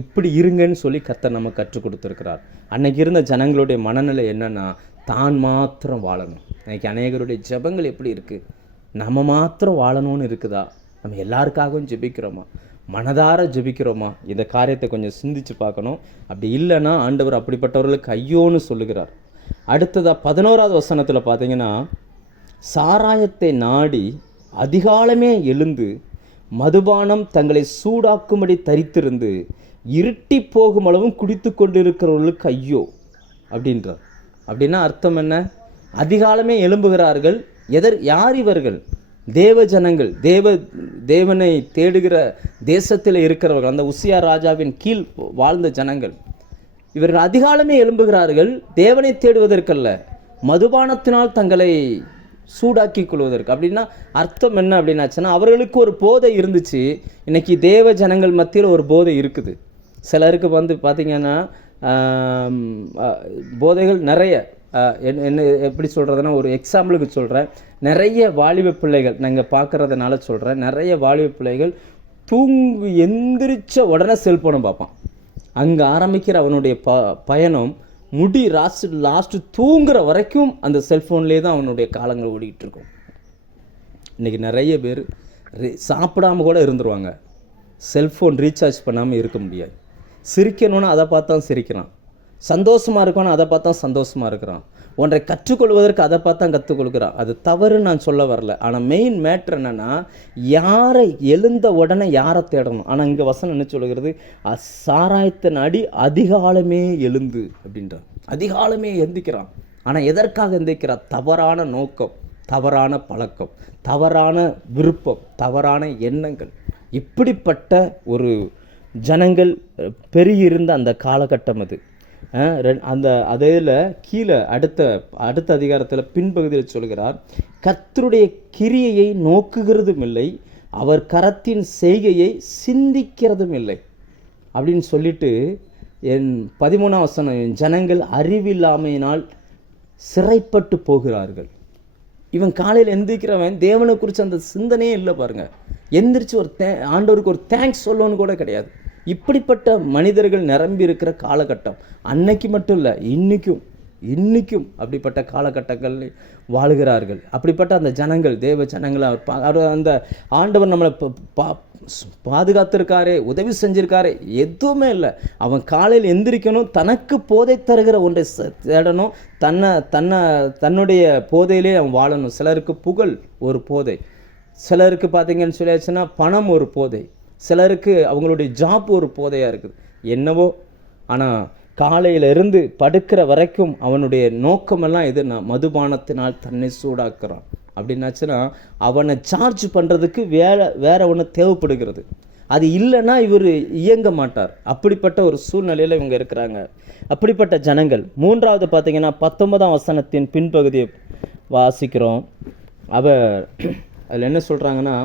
இப்படி இருங்கன்னு சொல்லி கர்த்தர் நம்ம கற்றுக் கொடுத்துருக்கிறார். அன்னைக்கு இருந்த ஜனங்களுடைய மனநிலை என்னென்னா, தான் மாத்திரம் வாழணும். இன்னைக்கு அநேகருடைய ஜெபங்கள் எப்படி இருக்குது? நம்ம மாத்திரம் வாழணும்னு இருக்குதா? நம்ம எல்லாருக்காகவும் ஜெபிக்கிறோமா? மனதார ஜெபிக்கிறோமா? இந்த காரியத்தை கொஞ்சம் சிந்திச்சு பார்க்கணும். அப்படி இல்லைன்னா ஆண்டவர் அப்படிப்பட்டவர்களுக்கு ஐயோன்னு சொல்லுகிறார். அடுத்ததாக 11வது வசனத்தில் பார்த்தீங்கன்னா, சாராயத்தை நாடி அதிகாலமே எழுந்து மதுபானம் தங்களை சூடாக்கும்படி தரித்திருந்து இருட்டி போகும் அளவும் குடித்து கொண்டிருக்கிறவர்களுக்கு ஐயோ அப்படின்றார். அப்படின்னா அர்த்தம் என்ன? அதிகாலமே எழும்புகிறார்கள். யார் இவர்கள்? தேவ ஜனங்கள், தேவனை தேடுகிற தேசத்தில் இருக்கிறவர்கள், அந்த உசியா ராஜாவின் கீழ் வாழ்ந்த ஜனங்கள். இவர்கள் அதிகாலமே எழும்புகிறார்கள், தேவனை தேடுவதற்கல்ல, மதுபானத்தினால் தங்களை சூடாக்கி கொள்வதற்கு. அப்படின்னா அர்த்தம் என்ன அப்படின்னாச்சுன்னா, அவர்களுக்கு ஒரு போதை இருந்துச்சு. இன்றைக்கி தேவ ஜனங்கள் மத்தியில் ஒரு போதை இருக்குது. சிலருக்கு வந்து பார்த்திங்கன்னா போதைகள் நிறைய. என்ன எப்படி சொல்கிறதுனா, ஒரு எக்ஸாம்பிளுக்கு சொல்கிறேன். நிறைய வாலிப பிள்ளைகள் நாங்கள் பார்க்குறதுனால சொல்கிறேன், நிறைய வாலிப பிள்ளைகள் எந்திரிச்ச உடனே செல்ஃபோனை பார்ப்பான். அங்கே ஆரம்பிக்கிற அவனுடைய பயணம் முடி லாஸ்ட்டு தூங்குற வரைக்கும் அந்த செல்ஃபோன்லேயே தான் அவனுடைய காலங்கள் ஓடிக்கிட்டு இருக்கும். இன்றைக்கி நிறைய பேர் சாப்பிடாமல் கூட இருந்துருவாங்க, செல்ஃபோன் ரீசார்ஜ் பண்ணாமல் இருக்க முடியாது. சிரிக்கணும்னா அதை பார்த்தா சிரிக்கிறான், சந்தோஷமாக இருக்கணும் அதை பார்த்தா சந்தோஷமாக இருக்கிறான், ஒன்றை கற்றுக்கொள்வதற்கு அதை பார்த்தா கற்றுக்கொள்கிறான். அது தவறுன்னு நான் சொல்ல வரல. ஆனால் மெயின் மேட்ரு என்னென்னா, யாரை எழுந்த உடனே யாரை தேடணும். ஆனால் இங்கே வசனம் என்ன சொல்லுகிறது? சாராயத்தின் அடி அதிகாலமே எழுந்து அப்படின்றான். அதிகாலமே எந்திக்கிறான். ஆனால் எதற்காக எந்திக்கிறான்? தவறான நோக்கம், தவறான பழக்கம், தவறான விருப்பம், தவறான எண்ணங்கள். இப்படிப்பட்ட ஒரு ஜனங்கள் பெருகியிருந்த அந்த காலகட்டம் அது. அதில் கீழே அடுத்த அதிகாரத்தில் பின்பகுதியில் சொல்கிறார், கர்த்தருடைய கிரியையை நோக்குகிறதும் இல்லை, அவர் கரத்தின் செய்கையை சிந்திக்கிறதும் இல்லை. அப்படின்னு சொல்லிட்டு என் 13ஆம் வசனம், என் ஜனங்கள் அறிவில்லாமையினால் சிறைப்பட்டு போகிறார்கள். இவன் காலையில் எந்திரிக்கிறவன் தேவனை குறித்து அந்த சிந்தனையே இல்லை பாருங்கள். எந்திரிச்சு ஒரு ஆண்டவருக்கு ஒரு தேங்க்ஸ் சொல்லணும்னு கூட கிடையாது. இப்படிப்பட்ட மனிதர்கள் நிரம்பி இருக்கிற காலகட்டம். அன்னைக்கு மட்டும் இல்லை, இன்னைக்கும் அப்படிப்பட்ட காலகட்டங்கள் வாழுகிறார்கள். அப்படிப்பட்ட அந்த ஜனங்கள், தேவ ஜனங்களை அந்த ஆண்டவர் நம்மளை பாதுகாத்திருக்காரே, உதவி செஞ்சிருக்காரே, எதுவுமே இல்லை. அவன் காலையில் எந்திரிக்கணும், தனக்கு போதை தருகிற ஒன்றை தேடணும், தன்னுடைய போதையிலே அவன் வாழணும். சிலருக்கு புகழ் ஒரு போதை, சிலருக்கு பார்த்தீங்கன்னு சொல்லியாச்சுன்னா பணம் ஒரு போதை, சிலருக்கு அவங்களுடைய ஜாப் ஒரு போதையாக இருக்குது. என்னவோ, ஆனால் காலையிலிருந்து படுக்கிற வரைக்கும் அவனுடைய நோக்கமெல்லாம் எதுனா மதுபானத்தினால் தன்னை சூடாக்குறான். அப்படின்னாச்சுன்னா அவனை சார்ஜ் பண்ணுறதுக்கு வேற ஒன்று தேவைப்படுகிறது. அது இல்லைன்னா இவர் இயங்க மாட்டார். அப்படிப்பட்ட ஒரு சூழ்நிலையில் இவங்க இருக்கிறாங்க. அப்படிப்பட்ட ஜனங்கள். 3வது பார்த்தீங்கன்னா 19ஆம் வசனத்தின் பின்பகுதியை வாசிக்கிறோம். அதில் என்ன சொல்கிறாங்கன்னா,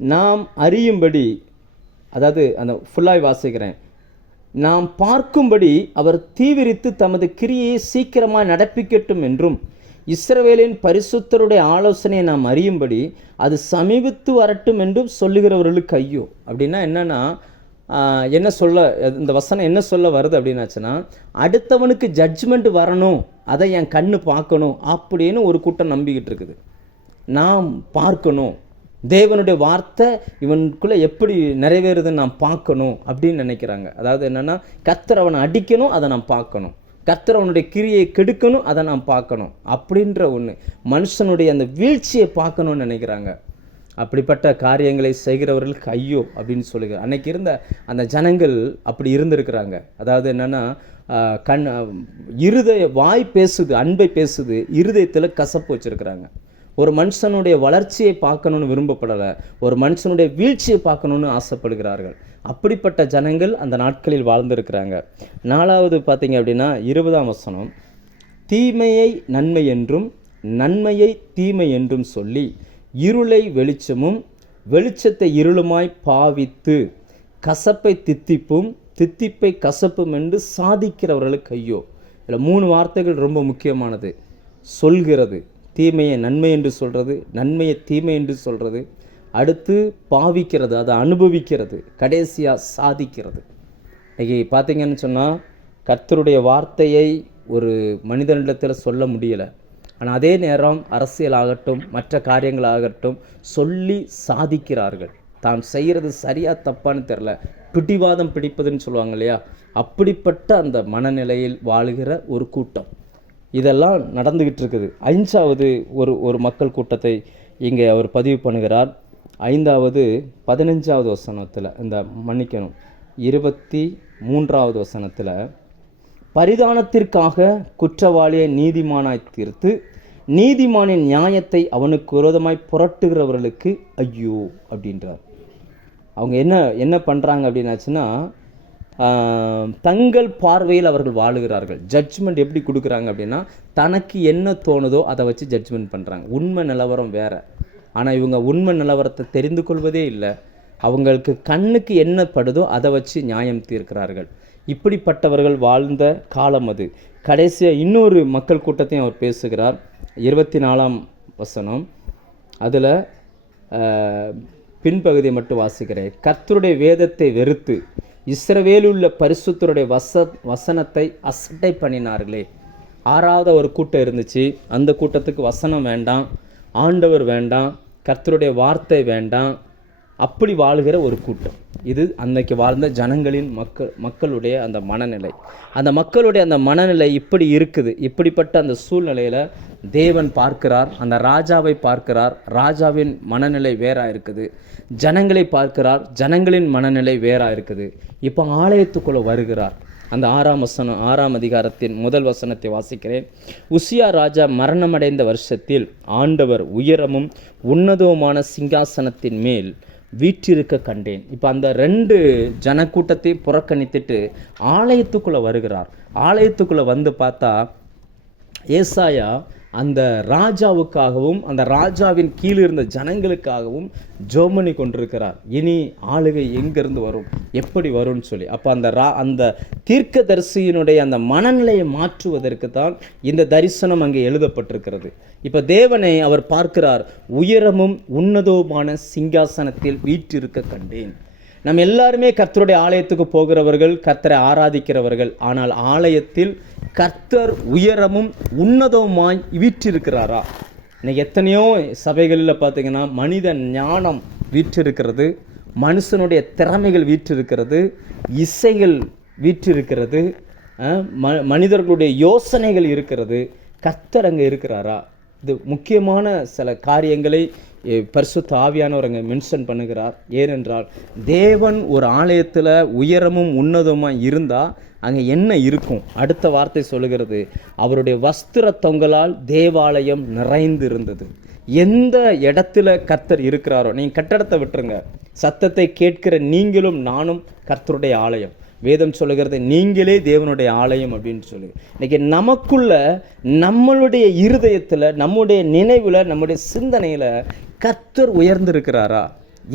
நாம் அறியும்படி, அதாவது அந்த ஃபுல்லாக வாசிக்கிறேன், நாம் பார்க்கும்படி அவர் தீவிரித்து தமது கிரியை சீக்கிரமாக நடப்பிக்கட்டும் என்றும், இஸ்ரவேலின் பரிசுத்தருடைய ஆலோசனையை நாம் அறியும்படி அது சமீபித்து வரட்டும் என்றும் சொல்லுகிறவர்களுக்கு ஐயோ. அப்படின்னா என்னன்னா, என்ன சொல்ல இந்த வசனம் என்ன சொல்ல வருது அப்படின்னாச்சுன்னா, அடுத்தவனுக்கு ஜட்ஜ்மெண்ட் வரணும், அதை என் கண்ணு பார்க்கணும் அப்படின்னு ஒரு கூட்டம் நம்பிக்கிட்டு இருக்குது. நாம் பார்க்கணும், தேவனுடைய வார்த்தை இவனுக்குள்ளே எப்படி நிறைவேறுதுன்னு நான் பார்க்கணும் அப்படின்னு நினைக்கிறாங்க. அதாவது என்னென்னா, கர்த்தர் அவனை அடிக்கணும், அதை நான் பார்க்கணும், கர்த்தர் அவனுடைய கிரியை கெடுக்கணும், அதை நான் பார்க்கணும் அப்படின்ற ஒன்று, மனுஷனுடைய அந்த வீழ்ச்சியை பார்க்கணும்னு நினைக்கிறாங்க. அப்படிப்பட்ட காரியங்களை செய்கிறவர்களுக்கு ஐயோ அப்படின்னு சொல்லுங்க. அன்னைக்கு இருந்த அந்த ஜனங்கள் அப்படி இருந்திருக்கிறாங்க. அதாவது என்னென்னா, வாய் பேசுது, அன்பை பேசுது, இருதயத்தில் கசப்பு வச்சுருக்கிறாங்க. ஒரு மனுஷனுடைய வளர்ச்சியை பார்க்கணுன்னு விரும்பப்படலை, ஒரு மனுஷனுடைய வீழ்ச்சியை பார்க்கணுன்னு ஆசைப்படுகிறார்கள். அப்படிப்பட்ட ஜனங்கள் அந்த நாட்களில் வாழ்ந்திருக்கிறாங்க. 4வது பார்த்தீங்க அப்படின்னா 20ஆம் வசனம், தீமையை நன்மை என்றும் நன்மையை தீமை என்றும் சொல்லி இருளை வெளிச்சமும் வெளிச்சத்தை இருளுமாய் பாவித்து கசப்பை தித்திப்பும் தித்திப்பை கசப்பும் என்று சாதிக்கிறவர்களுக்கு ஐயோ. இதில் 3 வார்த்தைகள் ரொம்ப முக்கியமானது. சொல்கிறது, தீமையை நன்மை என்று சொல்கிறது, நன்மையை தீமை என்று சொல்கிறது, அடுத்து பாவிக்கிறது, அதை அனுபவிக்கிறது, கடைசியாக சாதிக்கிறது. இன்றைக்கி பார்த்தீங்கன்னு சொன்னால், கர்த்தருடைய வார்த்தையை ஒரு மனிதனிடத்தில் சொல்ல முடியலை. ஆனால் அதே நேரம் அரசியலாகட்டும் மற்ற காரியங்களாகட்டும் சொல்லி சாதிக்கிறார்கள். தான் செய்கிறது சரியாக தப்பான்னு தெரில, பிடிவாதம் பிடிப்பதுன்னு சொல்லுவாங்க இல்லையா, அப்படிப்பட்ட அந்த மனநிலையில் வாழுகிற ஒரு கூட்டம் இதெல்லாம் நடந்துக்கிட்டு இருக்குது. 5வது ஒரு மக்கள் கூட்டத்தை இங்கே அவர் பதிவு பண்ணுகிறார். 5வது 15வது வசனத்தில், இந்த 23வது வசனத்தில், பரிதானத்திற்காக குற்றவாளியை நீதிமானாய் தீர்த்து நீதிமானின் நியாயத்தை அவனுக்கு விரோதமாய் புரட்டுகிறவர்களுக்கு ஐயோ அப்படின்றார். அவங்க என்ன பண்ணுறாங்க அப்படின்னாச்சுன்னா, தங்கள் பார்வையில் அவர்கள் வாழுகிறார்கள். ஜட்ஜ்மெண்ட் எப்படி கொடுக்குறாங்க அப்படின்னா, தனக்கு என்ன தோணுதோ அதை வச்சு ஜட்ஜ்மெண்ட் பண்ணுறாங்க. உண்மை நிலவரம் வேறு. ஆனால் இவங்க உண்மை நிலவரத்தை தெரிந்து கொள்வதே இல்லை. அவங்களுக்கு கண்ணுக்கு என்ன படுதோ அதை வச்சு நியாயம் தீர்க்கிறார்கள். இப்படிப்பட்டவர்கள் வாழ்ந்த காலம் அது. கடைசியாக இன்னொரு மக்கள் கூட்டத்தையும் அவர் பேசுகிறார். 24ஆம் வசனம், அதில் பின்பகுதியை மட்டும் வாசிக்கிறேன். கர்த்தருடைய வேதத்தை வெறுத்து இஸ்ரவேலுள்ள பரிசுத்தருடைய வசனத்தை அசட்டை பண்ணினார்களே. 6வது ஒரு கூட்டம் இருந்துச்சு. அந்த கூட்டத்துக்கு வசனம் வேண்டாம், ஆண்டவர் வேண்டாம், கர்த்தருடைய வார்த்தை வேண்டாம், அப்படி வாழ்கிற ஒரு கூட்டம். இது அன்னைக்கு வாழ்ந்த ஜனங்களின் மக்களுடைய அந்த மனநிலை. அந்த மக்களுடைய அந்த மனநிலை இப்படி இருக்குது. இப்படிப்பட்ட அந்த சூழ்நிலையில் தேவன் பார்க்கிறார், அந்த ராஜாவை பார்க்கிறார். ராஜாவின் மனநிலை வேறாக இருக்குது. ஜனங்களை பார்க்கிறார், ஜனங்களின் மனநிலை வேறாக இருக்குது. இப்போ ஆலயத்துக்குள்ளே வருகிறார். அந்த 6ஆம் அதிகாரத்தின் முதல் வசனத்தை வாசிக்கிறேன். உசியா ராஜா மரணமடைந்த வருஷத்தில் ஆண்டவர் உயரமும் உன்னதவுமான சிங்காசனத்தின் மேல் வீற்றிருக்க கண்டேன். இப்போ அந்த 2 ஜனக்கூட்டத்தை புறக்கணித்துட்டு ஆலயத்துக்குள்ளே வருகிறார். ஆலயத்துக்குள்ளே வந்து பார்த்தா ஏசாயா அந்த ராஜாவுக்காகவும் அந்த ராஜாவின் கீழ் இருந்த ஜனங்களுக்காகவும் ஜெபம் பண்ணி கொண்டிருக்கிறார். இனி ஆளுகை எங்கிருந்து வரும், எப்படி வரும்னு சொல்லி. அப்போ அந்த தீர்க்கதரிசியினுடைய அந்த மனநிலையை மாற்றுவதற்கு தான் இந்த தரிசனம் அங்கே எழுதப்பட்டிருக்கிறது. இப்போ தேவனை அவர் பார்க்கிறார், உயரமும் உன்னதவுமான சிங்காசனத்தில் வீற்றிருக்க கண்டேன். நம்ம எல்லாருமே கர்த்தருடைய ஆலயத்துக்கு போகிறவர்கள், கர்த்தரை ஆராதிக்கிறவர்கள். ஆனால் ஆலயத்தில் கர்த்தர் உயரமும் உன்னதவுமாய் வீற்றிருக்கிறாரா? இன்னைக்கு எத்தனையோ சபைகளில் பார்த்தீங்கன்னா மனித ஞானம் வீற்றிருக்கிறது, மனுஷனுடைய திறமைகள் வீற்றிருக்கிறது, இசைகள் வீற்றிருக்கிறது, மனிதர்களுடைய யோசனைகள் இருக்கிறது. கர்த்தர் அங்கே இருக்கிறாரா? இது முக்கியமான சில காரியங்களை பரிசுத்த ஆவியானவர் அங்கே மென்ஷன் பண்ணுகிறார். ஏனென்றால் தேவன் ஒரு ஆலயத்தில் உயரமும் உன்னதமாக இருந்தால் அங்கே என்ன இருக்கும்? அடுத்த வார்த்தை சொல்லுகிறது, அவருடைய வஸ்திர தொங்கலால் தேவாலயம் நிறைந்து இருந்தது. எந்த இடத்துல கர்த்தர் இருக்கிறாரோ, நீங்கள் கட்டடத்தை விட்டுருங்க, சத்தத்தை கேட்கிற நீங்களும் நானும் கர்த்தருடைய ஆலயம். வேதம் சொல்லுகிறது நீங்களே தேவனுடைய ஆலயம் அப்படின்னு சொல்லி. இன்னைக்கு நமக்குள்ள, நம்மளுடைய இருதயத்தில், நம்முடைய நினைவில், நம்முடைய சிந்தனையில் கர்த்தர் உயர்ந்திருக்கிறாரா?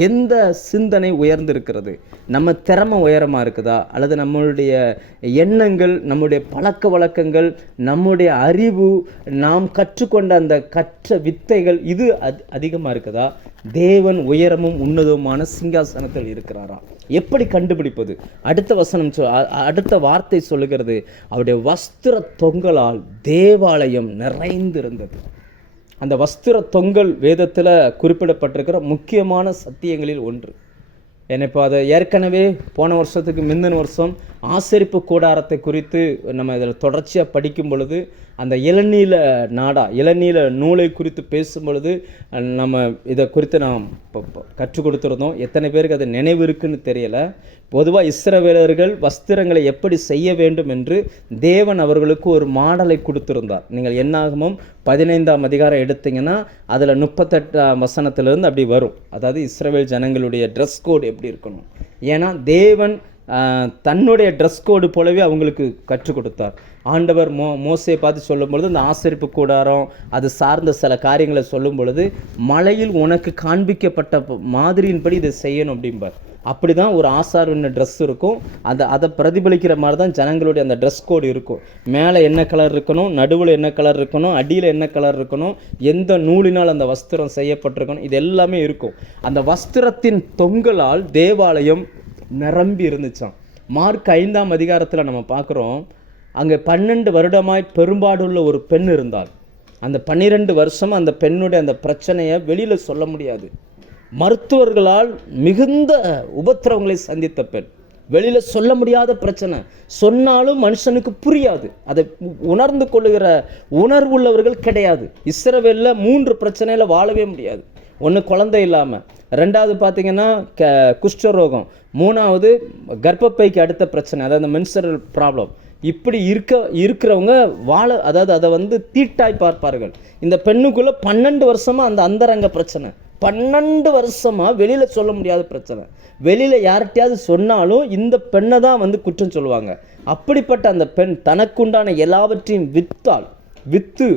எந்த சிந்தனை உயர்ந்திருக்கிறது? நம்ம திறமை உயரமாக இருக்குதா? அல்லது நம்மளுடைய எண்ணங்கள், நம்முடைய பழக்க வழக்கங்கள், நம்முடைய அறிவு, நாம் கற்றுக்கொண்ட அந்த கற்ற வித்தைகள் இது அதிகமாக இருக்குதா? தேவன் உயரமும் உன்னதமான சிங்காசனத்தில் இருக்கிறாரா? எப்படி கண்டுபிடிப்பது? அடுத்த வசனம் அடுத்த வார்த்தை சொல்லுகிறது, அவருடைய வஸ்திர தொங்கலால் தேவாலயம் நிறைந்திருந்தது. அந்த வஸ்திர தொங்கல் வேதத்தில் குறிப்பிடப்பட்டிருக்கிற முக்கியமான சத்தியங்களில் ஒன்று. ஏன்னா இப்போ அதை ஏற்கனவே போன வருஷத்துக்கு முந்தின வருஷம் ஆசரிப்பு கூடாரத்தை குறித்து நம்ம இதில் தொடர்ச்சியாக படிக்கும் பொழுது, அந்த இளநீல நூலை குறித்து பேசும் பொழுது நம்ம இதை குறித்து நாம் கற்றுக் கொடுத்துருந்தோம். எத்தனை பேருக்கு அது நினைவு இருக்குன்னு தெரியலை. பொதுவாக இஸ்ரவேலர்கள் வஸ்திரங்களை எப்படி செய்ய வேண்டும் என்று தேவன் அவர்களுக்கு ஒரு மாடலை கொடுத்துருந்தார். நீங்கள் என்னாகமும் 15ஆம் அதிகாரம் எடுத்தீங்கன்னா அதில் 38ஆம் வசனத்திலிருந்து அப்படி வரும். அதாவது இஸ்ரவேல் ஜனங்களுடைய ட்ரெஸ் கோடு எப்படி இருக்கணும். ஏன்னா தேவன் தன்னுடைய ட்ரெஸ் கோடு போலவே அவங்களுக்கு கற்றுக் கொடுத்தார். ஆண்டவர் மோசையை பார்த்து சொல்லும் பொழுது அந்த ஆசரிப்பு கூடாரம் அது சார்ந்த சில காரியங்களை சொல்லும் பொழுது, மலையில் உனக்கு காண்பிக்கப்பட்ட மாதிரியின்படி இதை செய்யணும் அப்படிம்பார். அப்படி தான் ஒரு ஆசாரின் ட்ரெஸ் இருக்கும். அதை பிரதிபலிக்கிற மாதிரி தான் ஜனங்களுடைய அந்த ட்ரெஸ் கோடு இருக்கும். மேலே என்ன கலர் இருக்கணும், நடுவில் என்ன கலர் இருக்கணும், அடியில் என்ன கலர் இருக்கணும், எந்த நூலினால் அந்த வஸ்திரம் செய்யப்பட்டிருக்கணும், இது எல்லாமே இருக்கும். அந்த வஸ்திரத்தின் தொங்கலால் தேவாலயம் நிரம்பி இருந்துச்சான். மார்க் 5ஆம் அதிகாரத்தில் நம்ம பார்க்குறோம், அங்கே 12 வருடமாய் பெரும்பாடுள்ள ஒரு பெண் இருந்தாள். அந்த 12 வருஷம் அந்த பெண்ணுடைய அந்த பிரச்சனையை வெளியில் சொல்ல முடியாது. மருத்துவர்களால் மிகுந்த உபத்திரவங்களை சந்தித்த பெண், வெளியில் சொல்ல முடியாத பிரச்சனை, சொன்னாலும் மனுஷனுக்கு புரியாது, அதை உணர்ந்து கொள்ளுகிற உணர்வுள்ளவர்கள் கிடையாது. இஸ்ரவேலில் 3 பிரச்சனையில் வாழவே முடியாது. ஒன்று குழந்தை இல்லாமல், ரெண்டாவது பார்த்திங்கன்னா குஷ்டரோகம், மூணாவது கர்ப்பப்பைக்கு அடுத்த பிரச்சனை, அதாவது மென்ஸ்ட்ரல் ப்ராப்ளம். இப்படி இருக்கிறவங்க அதாவது அதை தீட்டாய் பார்ப்பார்கள். இந்த பெண்ணுக்குள்ளே 12 வருஷமாக அந்த அந்தரங்க பிரச்சனை, 12 வருஷமாக வெளியில் சொல்ல முடியாத பிரச்சனை. வெளியில் யார்கிட்டையாவது சொன்னாலும் இந்த பெண்ணை தான் குற்றம் சொல்லுவாங்க. அப்படிப்பட்ட அந்த பெண் தனக்குண்டான எல்லாவற்றையும் விற்று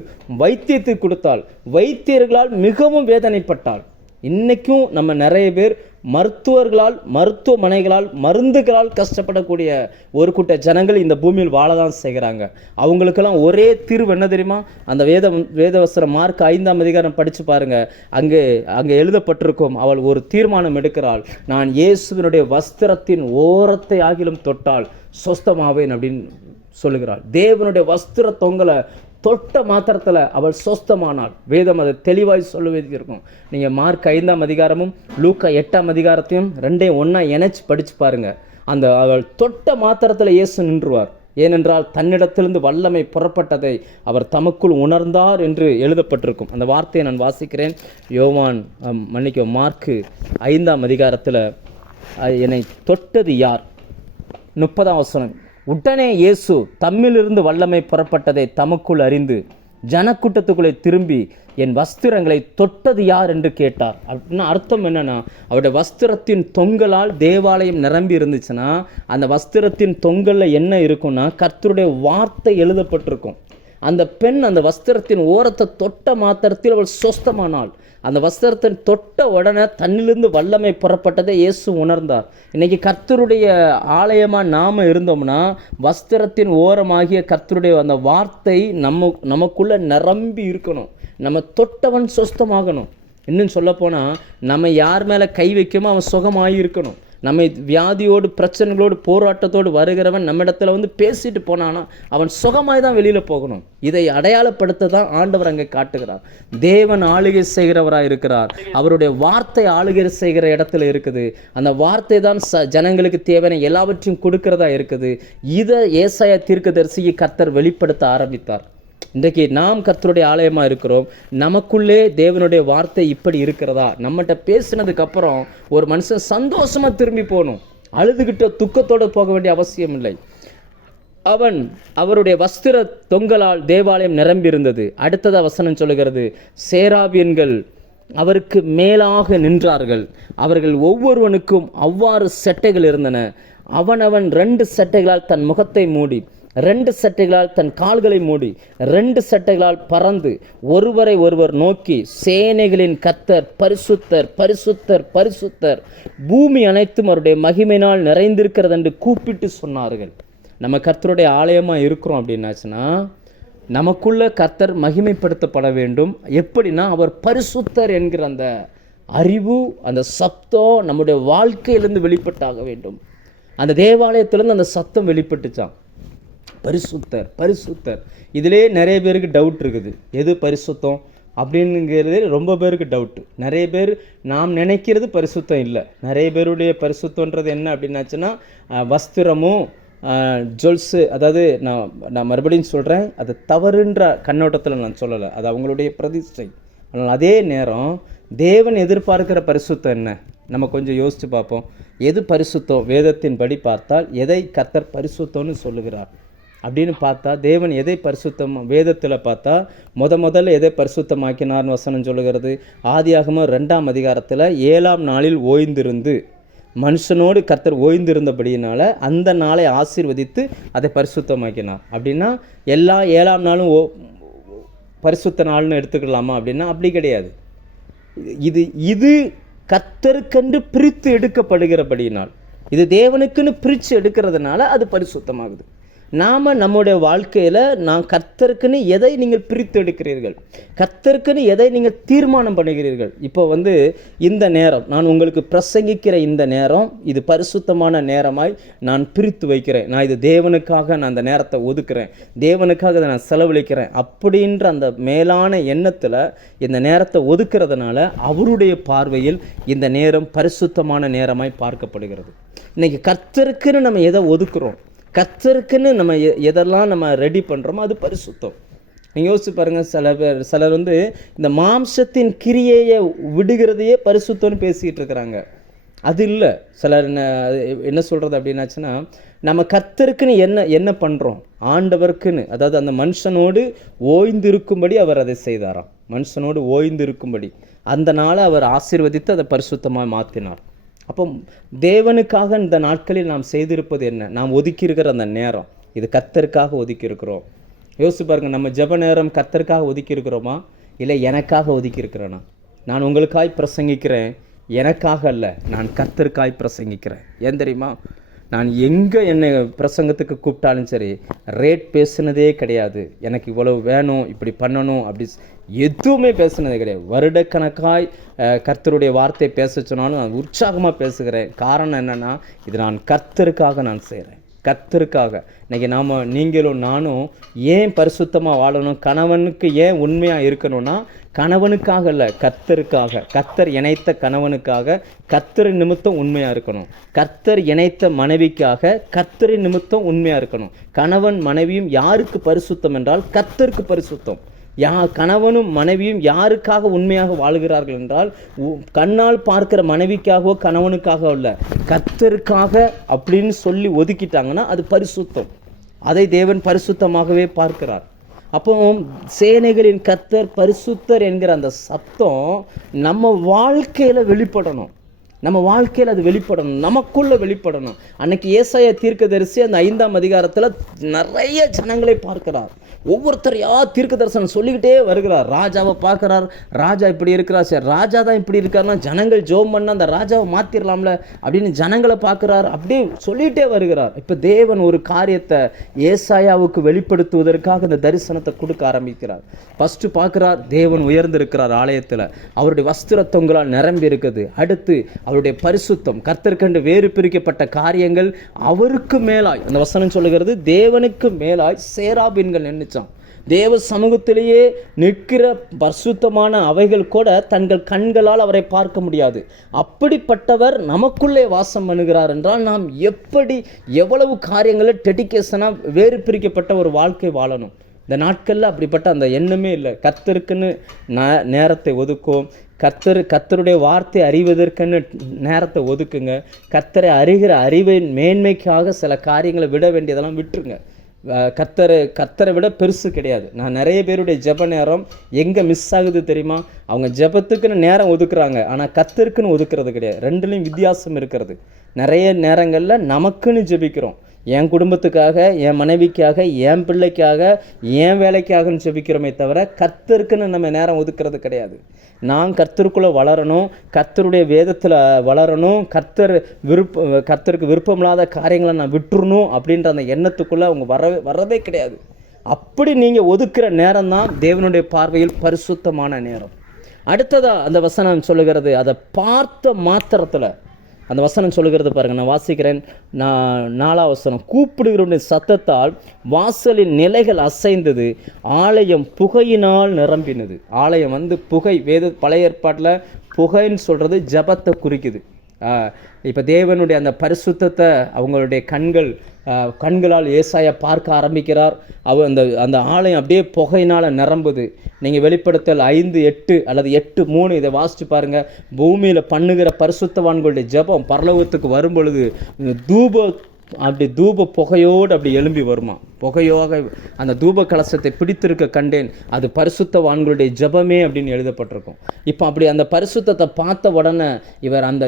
வைத்தியத்தை கொடுத்தாள். வைத்தியர்களால் மிகவும் வேதனைப்பட்டாள். இன்றைக்கும் நம்ம நிறைய பேர் மருத்துவர்களால், மருத்துவமனைகளால், மருந்துகளால் கஷ்டப்படக்கூடிய ஒரு கூட்ட ஜனங்கள் இந்த பூமியில் வாழ தான் செய்கிறாங்க. அவங்களுக்கெல்லாம் ஒரே தீர்வு என்ன தெரியுமா? அந்த வேதவசனம் மார்க் 5ஆம் அதிகாரம் படித்து பாருங்கள். அங்கே எழுதப்பட்டிருக்கும், அவள் ஒரு தீர்மானம் எடுக்கிறாள், நான் இயேசுவினுடைய வஸ்திரத்தின் ஓரத்தை ஆகிலும் தொட்டால் சொஸ்தமாவேன் அப்படின்னு சொல்லுகிறாள். தேவனுடைய வஸ்திர தொங்கலை தொட்ட மாத்திரத்தில் அவள் சொஸ்தமானாள். வேதம் அதை தெளிவாய் சொல்லுவதற்கு இருக்கும். நீங்கள் மார்க் 5ஆம் அதிகாரமும் லூக்கா 8ஆம் அதிகாரத்தையும் 2ஐயும் ஒன்றா இணைச்சி படித்து பாருங்கள். அவள் தொட்ட மாத்திரத்தில் இயேசு நின்றுவார். ஏனென்றால் தன்னிடத்திலிருந்து வல்லமை புறப்பட்டதை அவர் தமக்குள் உணர்ந்தார் என்று எழுதப்பட்டிருக்கும். அந்த வார்த்தையை நான் வாசிக்கிறேன். மார்க் 5ஆம் அதிகாரத்தில் என்னை தொட்டது யார்? 30ஆம் வசனம். உடனே இயேசு தம்மிலிருந்து வல்லமை புறப்பட்டதை தமக்குள் அறிந்து ஜனக்கூட்டத்துக்குள்ளே திரும்பி என் வஸ்திரங்களை தொட்டது யார் என்று கேட்டார். அப்படின்னா அர்த்தம் என்னன்னா, அவருடைய வஸ்திரத்தின் தொங்கலால் தேவாலயம் நிரம்பி இருந்துச்சுன்னா அந்த வஸ்திரத்தின் தொங்கலில் என்ன இருக்குன்னா கர்த்தருடைய வார்த்தை எழுதப்பட்டிருக்கும். அந்த பெண் அந்த வஸ்திரத்தின் ஓரத்தை தொட்ட மாத்திரத்தில் அவள் சொஸ்தமானாள். அந்த வஸ்திரத்தை தொட்ட உடனே தன்னிலிருந்து வல்லமை புறப்பட்டதை இயேசு உணர்ந்தார். இன்னைக்கு கர்த்தருடைய ஆலயமாக நாம் இருந்தோம்னா வஸ்திரத்தின் ஓரமாகிய கர்த்தருடைய அந்த வார்த்தை நமக்குள்ளே நிரம்பி இருக்கணும். நம்ம தொட்டவன் சொஸ்தமாகணும். இன்னும் சொல்லப்போனால் நம்ம யார் மேலே கை வைக்கமோ அவன் சுகமாகி இருக்கணும். நம்ம வியாதியோடு பிரச்சனைகளோடு போராட்டத்தோடு வருகிறவன் நம்ம இடத்துல வந்து பேசிட்டு போனானா அவன் சுகமாய் தான் வெளியில் போகணும். இதை அடையாளப்படுத்த தான் ஆண்டவர் அங்கே காட்டுகிறார். தேவன் ஆளுகை செய்கிறவராக இருக்கிறார். அவருடைய வார்த்தை ஆளுகை செய்கிற இடத்துல இருக்குது. அந்த வார்த்தை தான் ஜனங்களுக்கு தேவையான எல்லாவற்றையும் கொடுக்கிறதா இருக்குது. இதை ஏசாயா தீர்க்கதரிசிக்கு கர்த்தர் வெளிப்படுத்த ஆரம்பித்தார். இன்றைக்கு நாம் கர்த்தருடைய ஆலயமாக இருக்கிறோம். நமக்குள்ளே தேவனுடைய வார்த்தை இப்படி இருக்கிறதா? நம்மகிட்ட பேசினதுக்கப்புறம் ஒரு மனுஷன் சந்தோஷமாக திரும்பி போகணும். அழுதுகிட்ட துக்கத்தோடு போக வேண்டிய அவசியம் இல்லை. அவருடைய வஸ்திர தொங்கலால் தேவாலயம் நிரம்பி இருந்தது. அடுத்ததா வசனம் சொல்லுகிறது, சேராபியன்கள் அவருக்கு மேலாக நின்றார்கள். அவர்கள் ஒவ்வொருவனுக்கும் அவ்வாறு செட்டைகள் இருந்தன. அவனவன் 2 செட்டைகளால் தன் முகத்தை மூடி, 2 சட்டைகளால் தன் கால்களை மூடி, 2 சட்டைகளால் பறந்து ஒருவரை ஒருவர் நோக்கி, சேனைகளின் கர்த்தர் பரிசுத்தர் பரிசுத்தர் பரிசுத்தர், பூமி அனைத்தும் அவருடைய மகிமையினால் நிறைந்திருக்கிறது என்று கூப்பிட்டு சொன்னார்கள். நம்ம கர்த்தருடைய ஆலயமாக இருக்கிறோம் அப்படின்னாச்சுன்னா நமக்குள்ள கர்த்தர் மகிமைப்படுத்தப்பட வேண்டும். எப்படின்னா அவர் பரிசுத்தர் என்கிற அந்த அறிவு, அந்த சப்தம் நம்முடைய வாழ்க்கையிலிருந்து வெளிப்பட்டாக வேண்டும். அந்த தேவாலயத்திலேருந்து அந்த சத்தம் வெளிப்பட்டுச்சான், பரிசுத்தர் பரிசுத்தர். இதிலே நிறைய பேருக்கு டவுட் இருக்குது, எது பரிசுத்தம் அப்படிங்கிறது ரொம்ப பேருக்கு டவுட்டு. நிறைய பேர் நாம் நினைக்கிறது பரிசுத்தம் இல்லை. நிறைய பேருடைய பரிசுத்தன்றது என்ன அப்படின்னாச்சுன்னா வஸ்திரமும் ஜுவல்ஸு. அதாவது நான் மறுபடியும் சொல்கிறேன், அது தவறுன்ற கண்ணோட்டத்தில் நான் சொல்லலை, அது அவங்களுடைய பிரதிஷ்டை. ஆனால் அதே நேரம் தேவன் எதிர்பார்க்கிற பரிசுத்தம் என்ன நம்ம கொஞ்சம் யோசித்து பார்ப்போம். எது பரிசுத்தம்? வேதத்தின் படி பார்த்தால் எதை கர்த்தர் பரிசுத்தம்னு சொல்லுகிறார் அப்படின்னு பார்த்தா, தேவன் எதை பரிசுத்தம் வேதத்தில் பார்த்தா முதல்ல எதை பரிசுத்தமாக்கினார்னு வசனம் சொல்லுகிறது. ஆதியாகமம் 2ஆம் அதிகாரத்தில் 7ஆம் நாளில் ஓய்ந்திருந்து, மனுஷனோடு கர்த்தர் ஓய்ந்திருந்தபடியினால அந்த நாளை ஆசீர்வதித்து அதை பரிசுத்தமாக்கினார். அப்படின்னா எல்லா 7ஆம் நாளும் பரிசுத்த நாள்னு எடுத்துக்கலாமா அப்படின்னா அப்படி கிடையாது. இது கர்த்தருக்கென்று பிரித்து எடுக்கப்படுகிறபடியினால், இது தேவனுக்குன்னு பிரித்து எடுக்கிறதுனால அது பரிசுத்தமாகுது. நாம் நம்முடைய வாழ்க்கையில் நான் கர்த்தருக்குன்னு எதை நீங்கள் பிரித்து எடுக்கிறீர்கள், கர்த்தருக்குன்னு எதை நீங்கள் தீர்மானம் பண்ணுகிறீர்கள். இப்போ இந்த நேரம் நான் உங்களுக்கு பிரசங்கிக்கிற இந்த நேரம் இது பரிசுத்தமான நேரமாய் நான் பிரித்து வைக்கிறேன். நான் இது தேவனுக்காக நான் அந்த நேரத்தை ஒதுக்குறேன், தேவனுக்காக அதை நான் செலவழிக்கிறேன் அப்படின்ற அந்த மேலான எண்ணத்தில் இந்த நேரத்தை ஒதுக்கிறதுனால அவருடைய பார்வையில் இந்த நேரம் பரிசுத்தமான நேரமாய் பார்க்கப்படுகிறது. இன்றைக்கி கர்த்தருக்குன்னு நம்ம எதை ஒதுக்குறோம், கர்த்தருக்குன்னு நம்ம எதெல்லாம் நம்ம ரெடி பண்ணுறோமோ அது பரிசுத்தம். நீங்கள் யோசிச்சு பாருங்கள், சிலர் இந்த மாம்சத்தின் கிரியையை விடுகிறதையே பரிசுத்தம்னு பேசிக்கிட்டு இருக்கிறாங்க. அது இல்லை. சிலர் என்ன சொல்கிறது அப்படின்னாச்சுன்னா, நம்ம கர்த்தருக்குன்னு என்ன பண்ணுறோம், ஆண்டவருக்குன்னு, அதாவது அந்த மனுஷனோடு ஓய்ந்திருக்கும்படி அவர் அதை செய்தாராம். மனுஷனோடு ஓய்ந்திருக்கும்படி அந்த நாளை அவர் ஆசீர்வதித்து அதை பரிசுத்தமாக மாற்றினார். அப்போ தேவனுக்காக இந்த நாட்களில் நாம் செய்திருப்பது என்ன? நாம் ஒதுக்கி இருக்கிற அந்த நேரம் இது கர்த்தருக்காக ஒதுக்கி இருக்கிறோம். யோசிச்சு பாருங்கள், நம்ம ஜெப நேரம் கர்த்தருக்காக ஒதுக்கி இருக்கிறோமா, இல்லை எனக்காக ஒதுக்கி இருக்கிறேன்னா? நான் உங்களுக்காய் பிரசங்கிக்கிறேன், எனக்காக அல்ல, நான் கர்த்தருக்காய் பிரசங்கிக்கிறேன். ஏன் தெரியுமா? நான் எங்கே என்னை பிரசங்கத்துக்கு கூப்பிட்டாலும் சரி ரேட் பேசுனதே கிடையாது. எனக்கு இவ்வளவு வேணும், இப்படி பண்ணணும், அப்படி எதுவுமே பேசுனதே கிடையாது. வருடக்கணக்காய் கர்த்தருடைய வார்த்தை பேச சொன்னாலும் நான் உற்சாகமாக பேசுகிறேன். காரணம் என்னென்னா, இது நான் கர்த்தருக்காக நான் செய்கிறேன், கர்த்தருக்காக. இன்றைக்கி நீங்களும் நானும் ஏன் பரிசுத்தமாக வாழணும், கணவனுக்கு ஏன் உண்மையாக இருக்கணும்னா கணவனுக்காக இல்லை, கர்த்தருக்காக. கர்த்தர் இணைத்த கணவனுக்காக கர்த்தரின் நிமித்தம் உண்மையாக இருக்கணும். கர்த்தர் இணைத்த மனைவிக்காக கர்த்தரின் நிமித்தம் உண்மையாக இருக்கணும். கணவன் மனைவியும் யாருக்கு பரிசுத்தம் என்றால் கர்த்தருக்கு பரிசுத்தம். கணவனும் மனைவியும் யாருக்காக உண்மையாக வாழ்கிறார்கள் என்றால் கண்ணால் பார்க்கிற மனைவிக்காகவோ கணவனுக்காகவோ இல்லை, கர்த்தருக்காக அப்படின்னு சொல்லி ஒதுக்கிட்டாங்கன்னா அது பரிசுத்தம். அதை தேவன் பரிசுத்தமாகவே பார்க்கிறார். அப்போ சேனைகளின் கர்த்தர் பரிசுத்தர் என்கிற அந்த சத்தம் நம்ம வாழ்க்கையில் வெளிப்படணும். நம்ம வாழ்க்கையில் அது வெளிப்படணும், நமக்குள்ளே வெளிப்படணும். அன்னைக்கு ஏசாயா தீர்க்கதரிசி அந்த 5ஆம் அதிகாரத்தில் நிறைய ஜனங்களை பார்க்கிறார். ஒவ்வொருத்தரையா தீர்க்க தரிசனம் சொல்லிக்கிட்டே வருகிறார். ராஜாவை பார்க்குறார், ராஜா இப்படி இருக்கிறார், சரி ராஜா தான் இப்படி இருக்காருன்னா ஜனங்கள் ஜோம் பண்ண அந்த ராஜாவை மாற்றிடலாம்ல அப்படின்னு ஜனங்களை பார்க்குறார். அப்படியே சொல்லிகிட்டே வருகிறார். இப்போ தேவன் ஒரு காரியத்தை ஏசாயாவுக்கு வெளிப்படுத்துவதற்காக இந்த தரிசனத்தை கொடுக்க ஆரம்பிக்கிறார். ஃபஸ்ட்டு பார்க்குறார், தேவன் உயர்ந்திருக்கிறார் ஆலயத்தில், அவருடைய வஸ்திர தொங்கலால் நிரம்பி இருக்குது. அடுத்து அவருடைய பரிசுத்தம், கர்த்தருக்கென்று வேறு பிரிக்கப்பட்ட காரியங்கள் அவருக்கு மேலாய், அந்த வசனம் சொல்லுகிறது, தேவனுக்கு மேலாய் சேராபீன்கள் நின்றுச்சான். தேவ சமூகத்திலேயே நிற்கிற பரிசுத்தமான அவைகள் கூட தங்கள் கண்களால் அவரை பார்க்க முடியாது. அப்படிப்பட்டவர் நமக்குள்ளே வாசம் பண்ணுகிறார் என்றால் நாம் எப்படி எவ்வளவு காரியங்களை டெடிகேஷனாக வேறு பிரிக்கப்பட்ட ஒரு வாழ்க்கை வாழணும். இந்த நாட்களில் அப்படிப்பட்ட அந்த எண்ணமே இல்லை. கர்த்தருக்குன்னு நேரத்தை ஒதுக்கும், கர்த்தருடைய வார்த்தை அறிவதற்குன்னு நேரத்தை ஒதுக்குங்க. கர்த்தரை அறிகிற அறிவின் மேன்மைக்காக சில காரியங்களை விட வேண்டியதெல்லாம் விட்டுருங்க. கர்த்தரை விட பெருசு கிடையாது. நான் நிறைய பேருடைய ஜெப நேரம் எங்கே மிஸ் ஆகுது தெரியுமா? அவங்க ஜெபத்துக்குன்னு நேரம் ஒதுக்குறாங்க, ஆனால் கர்த்தருக்குன்னு ஒதுக்குறது கிடையாது. ரெண்டுலேயும் வித்தியாசம் இருக்கிறது. நிறைய நேரங்களில் நமக்குன்னு ஜெபிக்கிறோம், என் குடும்பத்துக்காக, என் மனைவிக்காக, என் பிள்ளைக்காக, என் வேலைக்காகன்னு ஜெபிக்கிறோமே தவிர கர்த்தருக்குன்னு நம்ம நேரம் ஒதுக்கிறது கிடையாது. நான் கர்த்தருக்குள்ளே வளரணும், கர்த்தருடைய வேதத்தில் வளரணும், கர்த்தருக்கு விருப்பமில்லாத காரியங்களை நான் விட்டுறணும் அப்படின்ற அந்த எண்ணத்துக்குள்ளே அவங்க வர்றதே கிடையாது. அப்படி நீங்கள் ஒதுக்குற நேரம் தான் தேவனுடைய பார்வையில் பரிசுத்தமான நேரம். அடுத்ததாக அந்த வசனம் சொல்லுகிறது, அதை பார்த்த மாத்திரத்தில் அந்த வசனம் சொல்லுகிறது பாருங்கள், நான் வாசிக்கிறேன். 4ஆம் வசனம், கூப்பிடுகிறவனுடைய சத்தத்தால் வாசலின் நிலைகள் அசைந்தது, ஆலயம் புகையினால் நிரம்பினது. ஆலயம் புகை, பழைய ஏற்பாட்டில் புகைன்னு சொல்கிறது ஜபத்தை குறிக்குது. இப்போ தேவனுடைய அந்த பரிசுத்தத்தை அவங்களுடைய கண்களால் ஏசாயா பார்க்க ஆரம்பிக்கிறார். அந்த ஆலயம் அப்படியே புகையினால் நிரம்புது. நீங்கள் வெளிப்படுத்தல் 5:8 அல்லது 8:3 இதை வாசித்து பாருங்கள். பூமியில் பண்ணுகிற பரிசுத்தவான்களுடைய ஜெபம் பரலோகத்துக்கு வரும் பொழுது தூப புகையோடு அப்படி எழும்பி வருமா. புகையோக அந்த தூப கலசத்தை பிடித்திருக்க கண்டேன், அது பரிசுத்தவான்களுடைய ஜெபமே அப்படின்னு எழுதப்பட்டிருக்கும். இப்போ அப்படி அந்த பரிசுத்தத்தை பார்த்த உடனே இவர் அந்த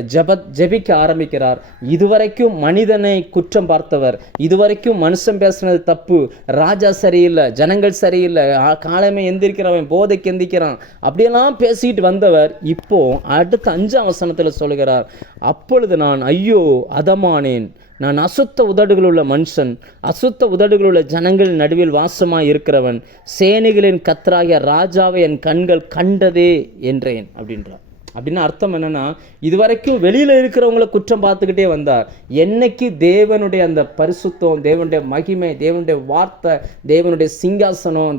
ஜெபிக்க ஆரம்பிக்கிறார். இதுவரைக்கும் மனிதனை குற்றம் பார்த்தவர், இதுவரைக்கும் மனுஷன் பேசுனது தப்பு, ராஜா சரியில்லை, ஜனங்கள் சரியில்லை, காலமே எந்திரிக்கிறவன் போதைக்கு எந்திரிக்கிறான், அப்படியெல்லாம் பேசிக்கிட்டு வந்தவர் இப்போ அடுத்த 5ஆம் வசனத்தில் சொல்கிறார், அப்பொழுது நான் ஐயோ அதமானேன், நான் அசுத்த உதடுகளுள்ள மனுஷன், அசுத்த உதடுகளுள்ள ஜனங்கள் நடுவில் வாசமாக இருக்கிறவன், சேனைகளின் கர்த்தராகிய ராஜாவை என் கண்கள் கண்டதே என்றேன் அப்படின்றார். அப்படின்னா அர்த்தம் என்னென்னா, இதுவரைக்கும் வெளியில் இருக்கிறவங்கள குற்றம் பார்த்துக்கிட்டே வந்தார். என்னைக்கு தேவனுடைய அந்த பரிசுத்தம், தேவனுடைய மகிமை, தேவனுடைய வார்த்தை, தேவனுடைய சிங்காசனம்,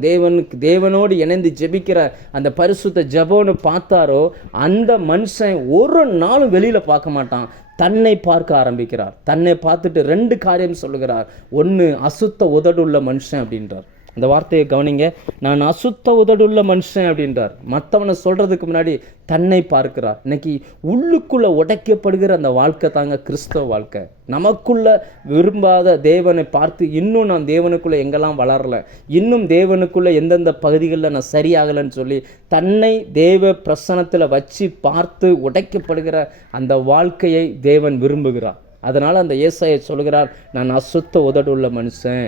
தேவனோடு இணைந்து ஜெபிக்கிற அந்த பரிசுத்த ஜெபம்னு பார்த்தாரோ, அந்த மனுஷன் ஒரு நாளும் வெளியில் பார்க்க மாட்டான், தன்னை பார்க்க ஆரம்பிக்கிறார். தன்னை பார்த்துட்டு 2 காரியம் சொல்லுகிறார். 1, அசுத்த உதடுள்ள மனுஷன் அப்படின்றார். அந்த வார்த்தையை கவனிங்க, நான் அசுத்த உதடுள்ள மனுஷன் அப்படின்றார். மற்றவனை சொல்கிறதுக்கு முன்னாடி தன்னை பார்க்கிறார். இன்னைக்கு உள்ளுக்குள்ளே உடைக்கப்படுகிற அந்த வாழ்க்கை தாங்க கிறிஸ்தவ வாழ்க்கை. நமக்குள்ள விரும்பாத தேவனை பார்த்து இன்னும் நான் தேவனுக்குள்ளே எங்கெல்லாம் வளரலை, இன்னும் தேவனுக்குள்ளே எந்தெந்த பகுதிகளில் நான் சரியாகலைன்னு சொல்லி தன்னை தேவ பிரசனத்தில் வச்சு பார்த்து உடைக்கப்படுகிற அந்த வாழ்க்கையை தேவன் விரும்புகிறார். அதனால் அந்த ஏசாயா சொல்கிறார், நான் அசுத்த உதடுள்ள மனுஷன்.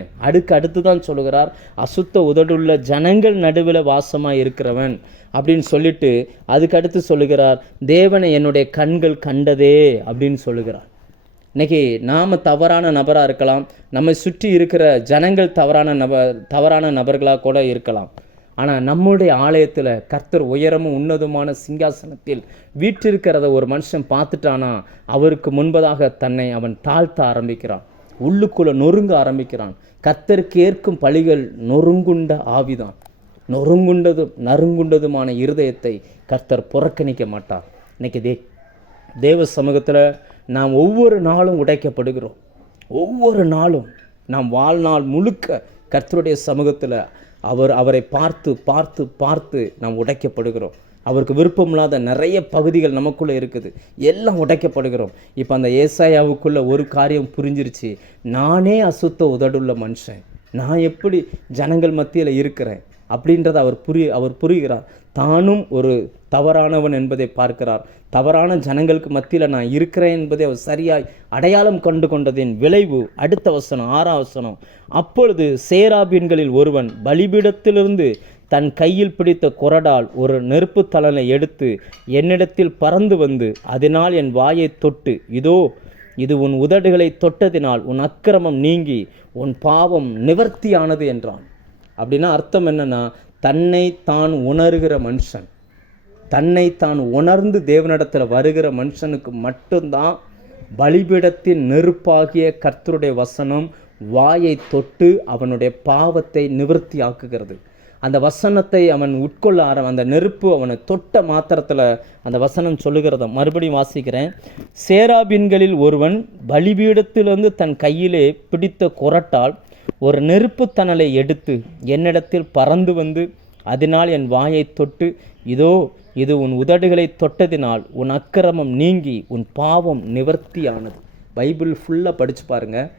அடுத்து தான் சொல்லுகிறார், அசுத்த உதடுள்ள ஜனங்கள் நடுவில் வாசமாக இருக்கிறவன் அப்படின்னு சொல்லிட்டு அதுக்கடுத்து சொல்லுகிறார், தேவனை என்னுடைய கண்கள் கண்டதே அப்படின்னு சொல்லுகிறார். இன்றைக்கி நாம் தவறான நபராக இருக்கலாம், நம்மை சுற்றி இருக்கிற ஜனங்கள் தவறான நபர்களாக கூட இருக்கலாம். ஆனால் நம்முடைய ஆலயத்தில் கர்த்தர் உயரமும் உன்னதமான சிங்காசனத்தில் வீற்றிருக்கிறத ஒரு மனுஷன் பார்த்துட்டானா அவருக்கு முன்பதாக தன்னை அவன் தாழ்த்த ஆரம்பிக்கிறான், உள்ளுக்குள்ளே நொறுங்க ஆரம்பிக்கிறான். கர்த்தருக்கு ஏற்கும் பழிகள் நொறுங்குண்ட ஆவிதான். நறுங்குண்டதுமான இருதயத்தை கர்த்தர் புறக்கணிக்க மாட்டார். இன்னைக்கு தேவ சமூகத்தில் நாம் ஒவ்வொரு நாளும் உடைக்கப்படுகிறோம். ஒவ்வொரு நாளும் நாம் வாழ்நாள் முழுக்க கர்த்தருடைய சமூகத்தில் அவரை பார்த்து பார்த்து பார்த்து நாம் உடைக்கப்படுகிறோம். அவருக்கு விருப்பமில்லாத நிறைய பகுதிகள் நமக்குள்ளே இருக்குது, எல்லாம் உடைக்கப்படுகிறோம். இப்போ அந்த ஏசாயாவுக்குள்ளே ஒரு காரியம் புரிஞ்சிருச்சு, நானே அசுத்த உதடுள்ள மனுஷன், நான் எப்படி ஜனங்கள் மத்தியில் இருக்கிறேன், அப்படின்றத அவர் புரிகிறார். தானும் ஒரு தவறானவன் என்பதை பார்க்கிறார். தவறான ஜனங்களுக்கு மத்தியில் நான் இருக்கிறேன் என்பதை அவர் சரியாய் அடையாளம் கண்டு கொண்டதின் விளைவு அடுத்த வசனம் 6ஆம் வசனம். அப்பொழுது சேராபீன்களில் ஒருவன் பலிபீடத்திலிருந்து தன் கையில் பிடித்த கொரடால் ஒரு நெருப்பு தழலை எடுத்து என்னிடத்தில் பறந்து வந்து அதனால் என் வாயை தொட்டு, இதோ இது உன் உதடுகளை தொட்டதினால் உன் அக்கிரமம் நீங்கி உன் பாவம் நிவர்த்தியானது என்றான். அப்படின்னா அர்த்தம் என்னன்னா, தன்னை தான் உணர்கிற மனுஷன், தன்னை தான் உணர்ந்து தேவனிடத்தில் வருகிற மனுஷனுக்கு மட்டும்தான் பலிபீடத்தின் நெருப்பாகிய கர்த்தருடைய வசனம் வாயை தொட்டு அவனுடைய பாவத்தை நிவர்த்தி ஆக்குகிறது. அந்த வசனத்தை அவன் உட்கொள்ள அந்த நெருப்பு அவனை தொட்ட மாத்திரத்தில் அந்த வசனம் சொல்லுகிறத மறுபடியும் வாசிக்கிறேன். சேராபீன்களில் ஒருவன் பலிபீடத்திலிருந்து தன் கையிலே பிடித்த கொரட்டால் ஒரு நெருப்பு தணலை எடுத்து என்னிடத்தில் பறந்து வந்து அதனால் என் வாயை தொட்டு, இதோ இது உன் உதடுகளை தொட்டதினால் உன் அக்கிரமம் நீங்கி உன் பாவம் நிவர்த்தியானது. பைபிள் ஃபுல்லாக படித்து பாருங்கள்.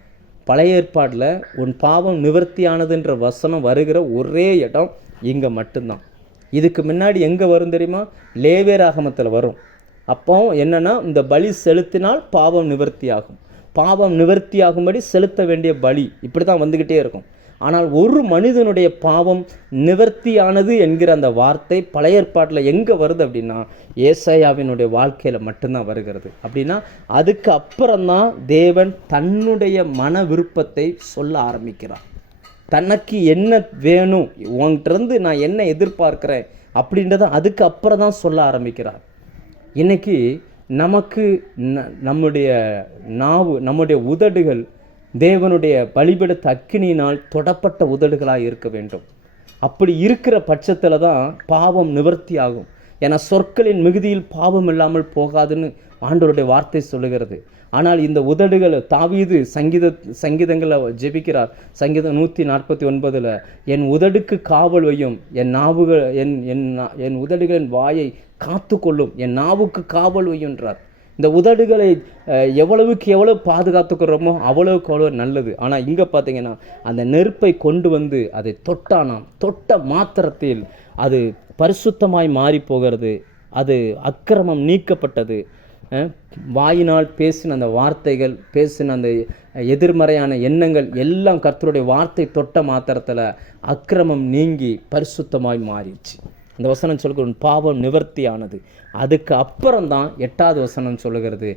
பழைய ஏற்பாடில் உன் பாவம் நிவர்த்தியானதுன்ற வசனம் வருகிற ஒரே இடம் இங்கே மட்டும்தான். இதுக்கு முன்னாடி எங்கே வரும் தெரியுமா? லேவியராகமத்தில் வரும். அப்போ என்னென்னா, இந்த பலி செலுத்தினால் பாவம் நிவர்த்தியாகும், பாவம் நிவர்த்தியாகும்படி செலுத்த வேண்டிய பலி இப்படி தான் வந்துக்கிட்டே இருக்கும். ஆனால் ஒரு மனிதனுடைய பாவம் நிவர்த்தியானது என்கிற அந்த வார்த்தை பழைய ஏற்பாட்டில் எங்கே வருது அப்படின்னா, ஏசாயாவினுடைய வாழ்க்கையில் மட்டும்தான் வருகிறது. அப்படின்னா அதுக்கு அப்புறம்தான் தேவன் தன்னுடைய மன விருப்பத்தை சொல்ல ஆரம்பிக்கிறார். தனக்கு என்ன வேணும், உன்கிட்டருந்து நான் என்ன எதிர்பார்க்கிறேன் அப்படின்றத அதுக்கு அப்புறம் தான் சொல்ல ஆரம்பிக்கிறார். இன்னைக்கு நமக்கு நம்முடைய நாவு, நம்முடைய உதடுகள் தேவனுடைய பலிபீடத்து அக்கினியினால் தொடப்பட்ட உதடுகளாக இருக்க வேண்டும். அப்படி இருக்கிற பட்சத்தில் தான் பாவம் நிவர்த்தி ஆகும். ஏன்னா சொற்களின் மிகுதியில் பாவம் இல்லாமல் போகாதுன்னு ஆண்டவருடைய வார்த்தை சொல்லுகிறது. ஆனால் இந்த உதடுகள், தாவீது சங்கீதங்களை ஜெபிக்கிறார். சங்கீதம் 149 என் உதடுக்கு காவல் வையும், என் நாவுகள் என் உதடுகளின் வாயை காத்து கொள்ளும், என் நாவுக்கு காவல் வையுன்றார். இந்த உதடுகளை எவ்வளவுக்கு எவ்வளோ பாதுகாத்துக்கிறோமோ அவ்வளவுக்கு அவ்வளோ நல்லது. ஆனால் இங்கே பார்த்தீங்கன்னா அந்த நெருப்பை கொண்டு வந்து அதை தொட்டானாம், தொட்ட மாத்திரத்தில் அது பரிசுத்தமாய் மாறி போகிறது. அது அக்கிரமம் நீக்கப்பட்டது. வாயினால் பேசின அந்த வார்த்தைகள், பேசின அந்த எதிர்மறையான எண்ணங்கள் எல்லாம் கர்த்தருடைய வார்த்தை தொட்ட மாத்திரத்தில் அக்கிரமம் நீங்கி பரிசுத்தமாய் மாறிடுச்சு. அந்த வசனம் சொல்லுகிற பாவம் நிவர்த்தியானது. அதுக்கு அப்புறம்தான் 8வது வசனம் சொல்லுகிறது,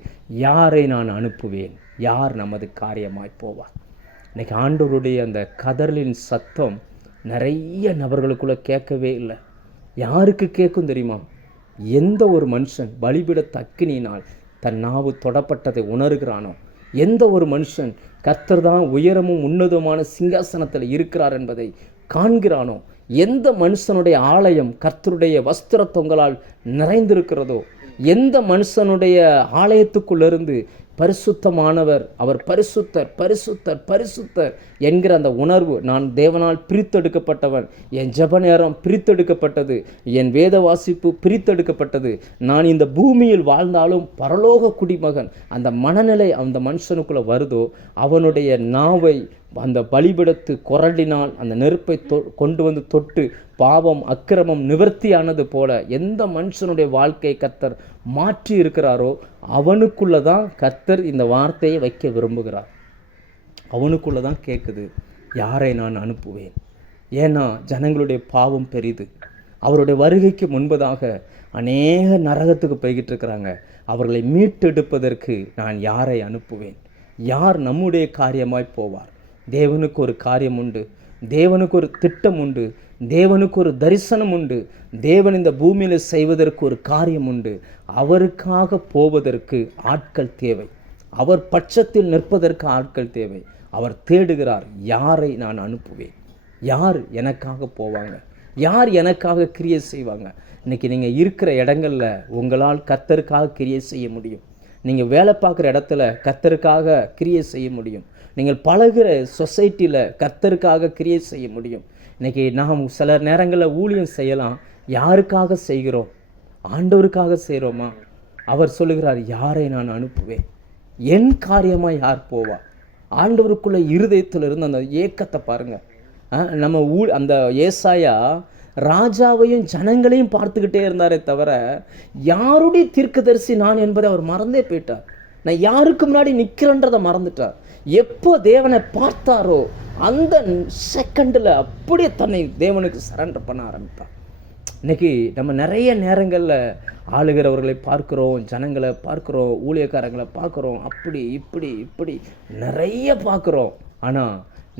யாரை நான் அனுப்புவேன், யார் நமது காரியமாய் போவார். இன்னைக்கு ஆண்டவருடைய அந்த கதறலின் சத்தம் நிறைய நபர்களுக்குள்ளே கேட்கவே இல்லை. யாருக்கு கேட்கும் தெரியுமா? எந்த ஒரு மனுஷன் பலிபீடத்து அக்கினியினால் தன் நாவு தொடப்பட்டதை உணர்கிறானோ, எந்த ஒரு மனுஷன் கர்த்தர் தான் உயரமும் உன்னதமான சிங்காசனத்தில் இருக்கிறார் என்பதை காண்கிறானோ, எந்த மனுஷனுடைய ஆலயம் கர்த்தருடைய வஸ்திர தொங்கலால் நிறைந்திருக்கிறதோ, எந்த மனுஷனுடைய ஆலயத்துக்குள்ளிருந்து பரிசுத்தமானவர், அவர் பரிசுத்தர் பரிசுத்தர் பரிசுத்தர் என்கிற அந்த உணர்வு, நான் தேவனால் பிரித்தெடுக்கப்பட்டவன், என் ஜெப நேரம் பிரித்தெடுக்கப்பட்டது, என் வேத வாசிப்பு பிரித்தெடுக்கப்பட்டது, நான் இந்த பூமியில் வாழ்ந்தாலும் பரலோக குடிமகன், அந்த மனநிலை அந்த மனுஷனுக்குள்ளே வருதோ, அவனுடைய நாவை அந்த பலிபீடத்து கொரடினால் அந்த நெருப்பை கொண்டு வந்து தொட்டு பாவம் அக்கிரமம் நிவர்த்தியானது போல எந்த மனுஷனுடைய வாழ்க்கையை கர்த்தர் மாற்றி இருக்கிறாரோ அவனுக்குள்ளே தான் கர்த்தர் இந்த வார்த்தையை வைக்க விரும்புகிறார். அவனுக்குள்ளே தான் கேட்குது, யாரை நான் அனுப்புவேன். ஏன்னா ஜனங்களுடைய பாவம் பெரிது. அவருடைய வருகைக்கு முன்பதாக அநேக நரகத்துக்கு போய்கிட்டு இருக்கிறாங்க. அவர்களை மீட்டெடுப்பதற்கு நான் யாரை அனுப்புவேன்? யார் நம்முடைய காரியமாய் போவார்? தேவனுக்கு ஒரு காரியம் உண்டு, தேவனுக்கு ஒரு திட்டம் உண்டு, தேவனுக்கு ஒரு தரிசனம் உண்டு, தேவன் இந்த பூமியில் செய்வதற்கு ஒரு காரியம் உண்டு. அவருக்காக போவதற்கு ஆட்கள் தேவை, அவர் பட்சத்தில் நிற்பதற்கு ஆட்கள் தேவை. அவர் தேடுகிறார், யாரை நான் அனுப்புவேன், யார் எனக்காக போவாங்க, யார் எனக்காக கிரியை செய்வாங்க. இன்றைக்கி நீங்கள் இருக்கிற இடங்களில் உங்களால் கர்த்தருக்காக கிரியை செய்ய முடியும். நீங்கள் வேலை பார்க்குற இடத்துல கர்த்தருக்காக கிரியை செய்ய முடியும். நீங்கள் பழகிற சொசைட்டியில் கர்த்தருக்காக கிரியை செய்ய முடியும். இன்றைக்கி நாம் சில நேரங்களில் ஊழியம் செய்யலாம். யாருக்காக செய்கிறோம்? ஆண்டவருக்காக செய்கிறோமா? அவர் சொல்லுகிறார், யாரை நான் அனுப்புவேன், என் காரியமாக யார் போவா? ஆண்டவருக்குள்ள இருதயத்தில் இருந்து அந்த ஏக்கத்தை பாருங்கள். நம்ம அந்த ஏசாயா ராஜாவையும் ஜனங்களையும் பார்த்துக்கிட்டே இருந்தாரே தவிர யாருடைய தீர்க்கதரிசி நான் என்பதை அவர் மறந்தே போயிட்டார். நான் யாருக்கு முன்னாடி நிற்கிறேன்றதை மறந்துட்டார். எப்போ தேவனை பார்த்தாரோ அந்த செகண்டில் அப்படியே தன்னை தேவனுக்கு சரண்டர் பண்ண ஆரம்பித்தார். இன்றைக்கி நம்ம நிறைய நேரங்களில் ஆளுகிறவர்களை பார்க்குறோம், ஜனங்களை பார்க்குறோம், ஊழியக்காரங்களை பார்க்குறோம், அப்படி இப்படி இப்படி நிறைய பார்க்குறோம். ஆனால்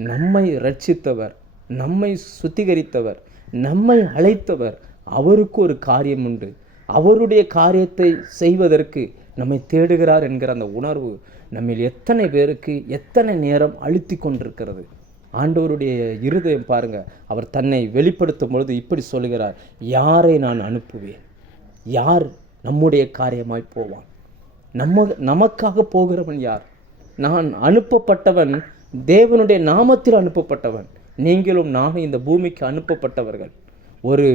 நம்மை ரட்சித்தவர், நம்மை சுத்திகரித்தவர், நம்மை அழைத்தவர், அவருக்கு ஒரு காரியம் உண்டு. அவருடைய காரியத்தை செய்வதற்கு நம்மை தேடுகிறார் என்கிற அந்த உணர்வு நம்மில் எத்தனை பேருக்கு எத்தனை நேரம் அழுத்தி கொண்டிருக்கிறது. ஆண்டவருடைய இருதயம் பாருங்க, அவர் தன்னை வெளிப்படுத்தும் பொழுது இப்படி சொல்லுகிறார், யாரை நான் அனுப்புவேன்? யார் நம்முடைய காரியமாய் போவான்? நமக்காக போகிறவன் யார்? நான் அனுப்பப்பட்டவன், தேவனுடைய நாமத்தில் அனுப்பப்பட்டவன். நீங்களும் நானும் இந்த பூமிக்கு அனுப்பப்பட்டவர்கள். ஒரு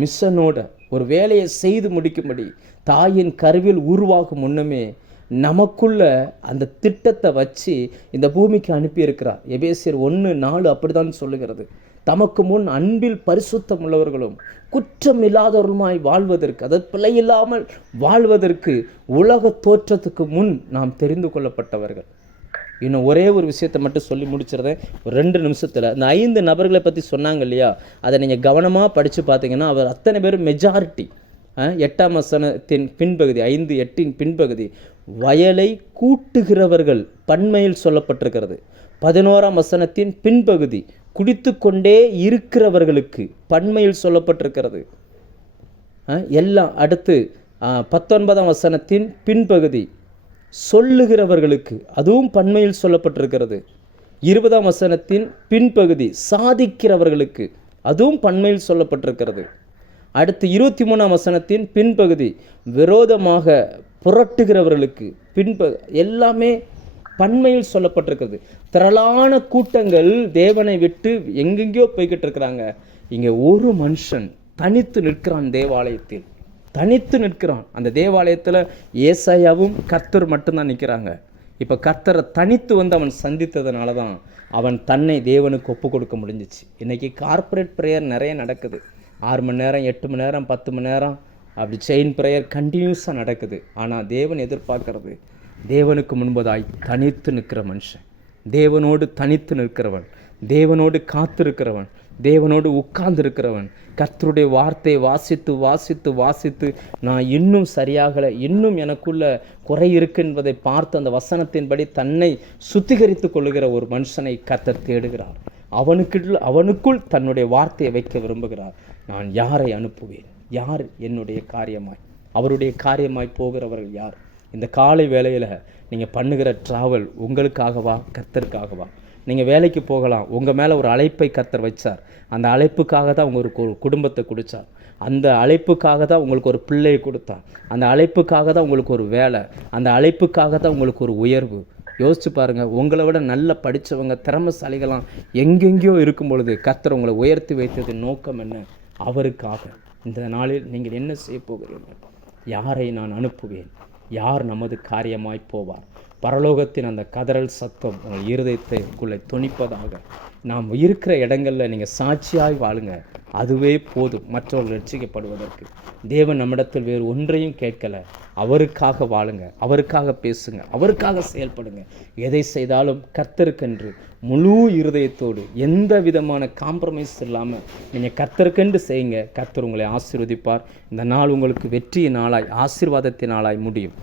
மிஷனோட ஒரு வேலையை செய்து முடிக்கும்படி தாயின் கருவில் உருவாகும் முன்னமே நமக்குள்ள அந்த திட்டத்தை வச்சு இந்த பூமிக்கு அனுப்பியிருக்கிறார். எபேசியர் 1:4 அப்படித்தான் சொல்லுகிறது. தமக்கு முன் அன்பில் பரிசுத்தம் உள்ளவர்களும் குற்றம் இல்லாதவர்களுமாய் வாழ்வதற்கு, அதாவது பிழையில்லாமல் வாழ்வதற்கு உலக தோற்றத்துக்கு முன் நாம் தெரிந்து கொள்ளப்பட்டவர்கள். இன்னும் ஒரே ஒரு விஷயத்தை மட்டும் சொல்லி முடிச்சிருந்தேன் ஒரு 2 நிமிஷத்தில். இந்த 5 நபர்களை பற்றி சொன்னாங்க இல்லையா, அதை நீங்கள் கவனமாக படித்து பார்த்தீங்கன்னா அவர் அத்தனை பேரும் மெஜாரிட்டி. 8ஆம் வசனத்தின் பின்பகுதி, 5:8 பின்பகுதி, வயலை கூட்டுகிறவர்கள் பன்மையில் சொல்லப்பட்டிருக்கிறது. 11ஆம் வசனத்தின் பின்பகுதி, குடித்து கொண்டே இருக்கிறவர்களுக்கு பன்மையில் சொல்லப்பட்டிருக்கிறது. எல்லாம் அடுத்து 19ஆம் வசனத்தின் பின்பகுதி, சொல்லுகிறவர்களுக்கு, அதுவும் பன்மையில் சொல்லப்பட்டிருக்கிறது. 20ஆம் வசனத்தின் பின்பகுதி, சாதிக்கிறவர்களுக்கு, அதுவும் பன்மையில் சொல்லப்பட்டிருக்கிறது. அடுத்து 23ஆம் வசனத்தின் பின்பகுதி, விரோதமாக புரட்டுகிறவர்களுக்கு, எல்லாமே பன்மையில் சொல்லப்பட்டிருக்கிறது. திரளான கூட்டங்கள் தேவனை விட்டு எங்கெங்கேயோ போய்கிட்டு இருக்கிறாங்க. இங்கே ஒரு மனுஷன் தனித்து நிற்கிறான், தேவாலயத்தில் தனித்து நிற்கிறான். அந்த தேவாலயத்தில் ஏசாயாவும் கர்த்தர் மட்டும்தான் நிற்கிறாங்க. இப்போ கர்த்தரை தனித்து வந்து அவன் சந்தித்ததுனால தான் அவன் தன்னை தேவனுக்கு ஒப்பு கொடுக்க முடிஞ்சிச்சு. இன்றைக்கி கார்ப்பரேட் ப்ரேயர் நிறைய நடக்குது. 6 மணி நேரம், 8 மணி நேரம், 10 மணி நேரம் அப்படி செயின் ப்ரேயர் கண்டினியூஸாக நடக்குது. ஆனால் தேவன் எதிர்பார்க்கறது தேவனுக்கு முன்பதாய் தனித்து நிற்கிற மனுஷன், தேவனோடு தனித்து நிற்கிறவன், தேவனோடு காத்திருக்கிறவன், தேவனோடு உட்கார்ந்துருக்கிறவன், கர்த்தருடைய வார்த்தையை வாசித்து வாசித்து வாசித்து நான் இன்னும் சரியாகலை, இன்னும் எனக்குள்ள குறை இருக்கு என்பதை பார்த்து அந்த வசனத்தின்படி தன்னை சுத்திகரித்து கொள்ளுகிற ஒரு மனுஷனை கர்த்தர் தேடுகிறார். அவனுக்குள் தன்னுடைய வார்த்தையை வைக்க விரும்புகிறார். நான் யாரை அனுப்புவேன்? யார் என்னுடைய காரியமாய், அவருடைய காரியமாய் போகிறவர்கள் யார்? இந்த காலை வேளையில் நீங்கள் பண்ணுகிற ட்ராவல் உங்களுக்காகவா, கர்த்தருக்காகவா? நீங்கள் வேலைக்கு போகலாம், உங்கள் மேலே ஒரு அழைப்பை கர்த்தர் வச்சார். அந்த அழைப்புக்காக தான் உங்களுக்கு ஒரு குடும்பத்தை கொடுத்தார். அந்த அழைப்புக்காக தான் உங்களுக்கு ஒரு பிள்ளையை கொடுத்தார். அந்த அழைப்புக்காக தான் உங்களுக்கு ஒரு வேலை. அந்த அழைப்புக்காக தான் உங்களுக்கு ஒரு உயர்வு. யோசிச்சு பாருங்கள், உங்களை விட நல்ல படித்தவங்க, திறமைசாலிகளாம் எங்கெங்கேயோ இருக்கும் பொழுது கர்த்தர் உங்களை உயர்த்தி வைத்தது நோக்கம் என்ன? அவருக்காக. இந்த நாளில் நீங்கள் என்ன செய்ய போகிறீர்கள்? யாரை நான் அனுப்புவேன்? யார் நமது காரியமாய் போவார்? பரலோகத்தின் அந்த கதறல் சத்தம் உங்கள் இருதயத்தைக்குள்ளே துணிப்பதாக. நாம் இருக்கிற இடங்களில் நீங்கள் சாட்சியாய் வாழுங்க. அதுவே போதும் மற்றவர்கள் ரட்சிக்கப்படுவதற்கு. தேவன் நம்மிடத்தில் வேறு ஒன்றையும் கேட்கலை. அவருக்காக வாழுங்க, அவருக்காக பேசுங்க, அவருக்காக செயல்படுங்க. எதை செய்தாலும் கர்த்தருக்கென்று முழு இருதயத்தோடு எந்த விதமான காம்ப்ரமைஸ் இல்லாமல் நீங்கள் கர்த்தருக்கென்று செய்யுங்க. கர்த்தர் உங்களை ஆசீர்வதிப்பார். இந்த நாள் உங்களுக்கு வெற்றியின் நாளாய், ஆசீர்வாதத்தின் நாளாய் முடியும்.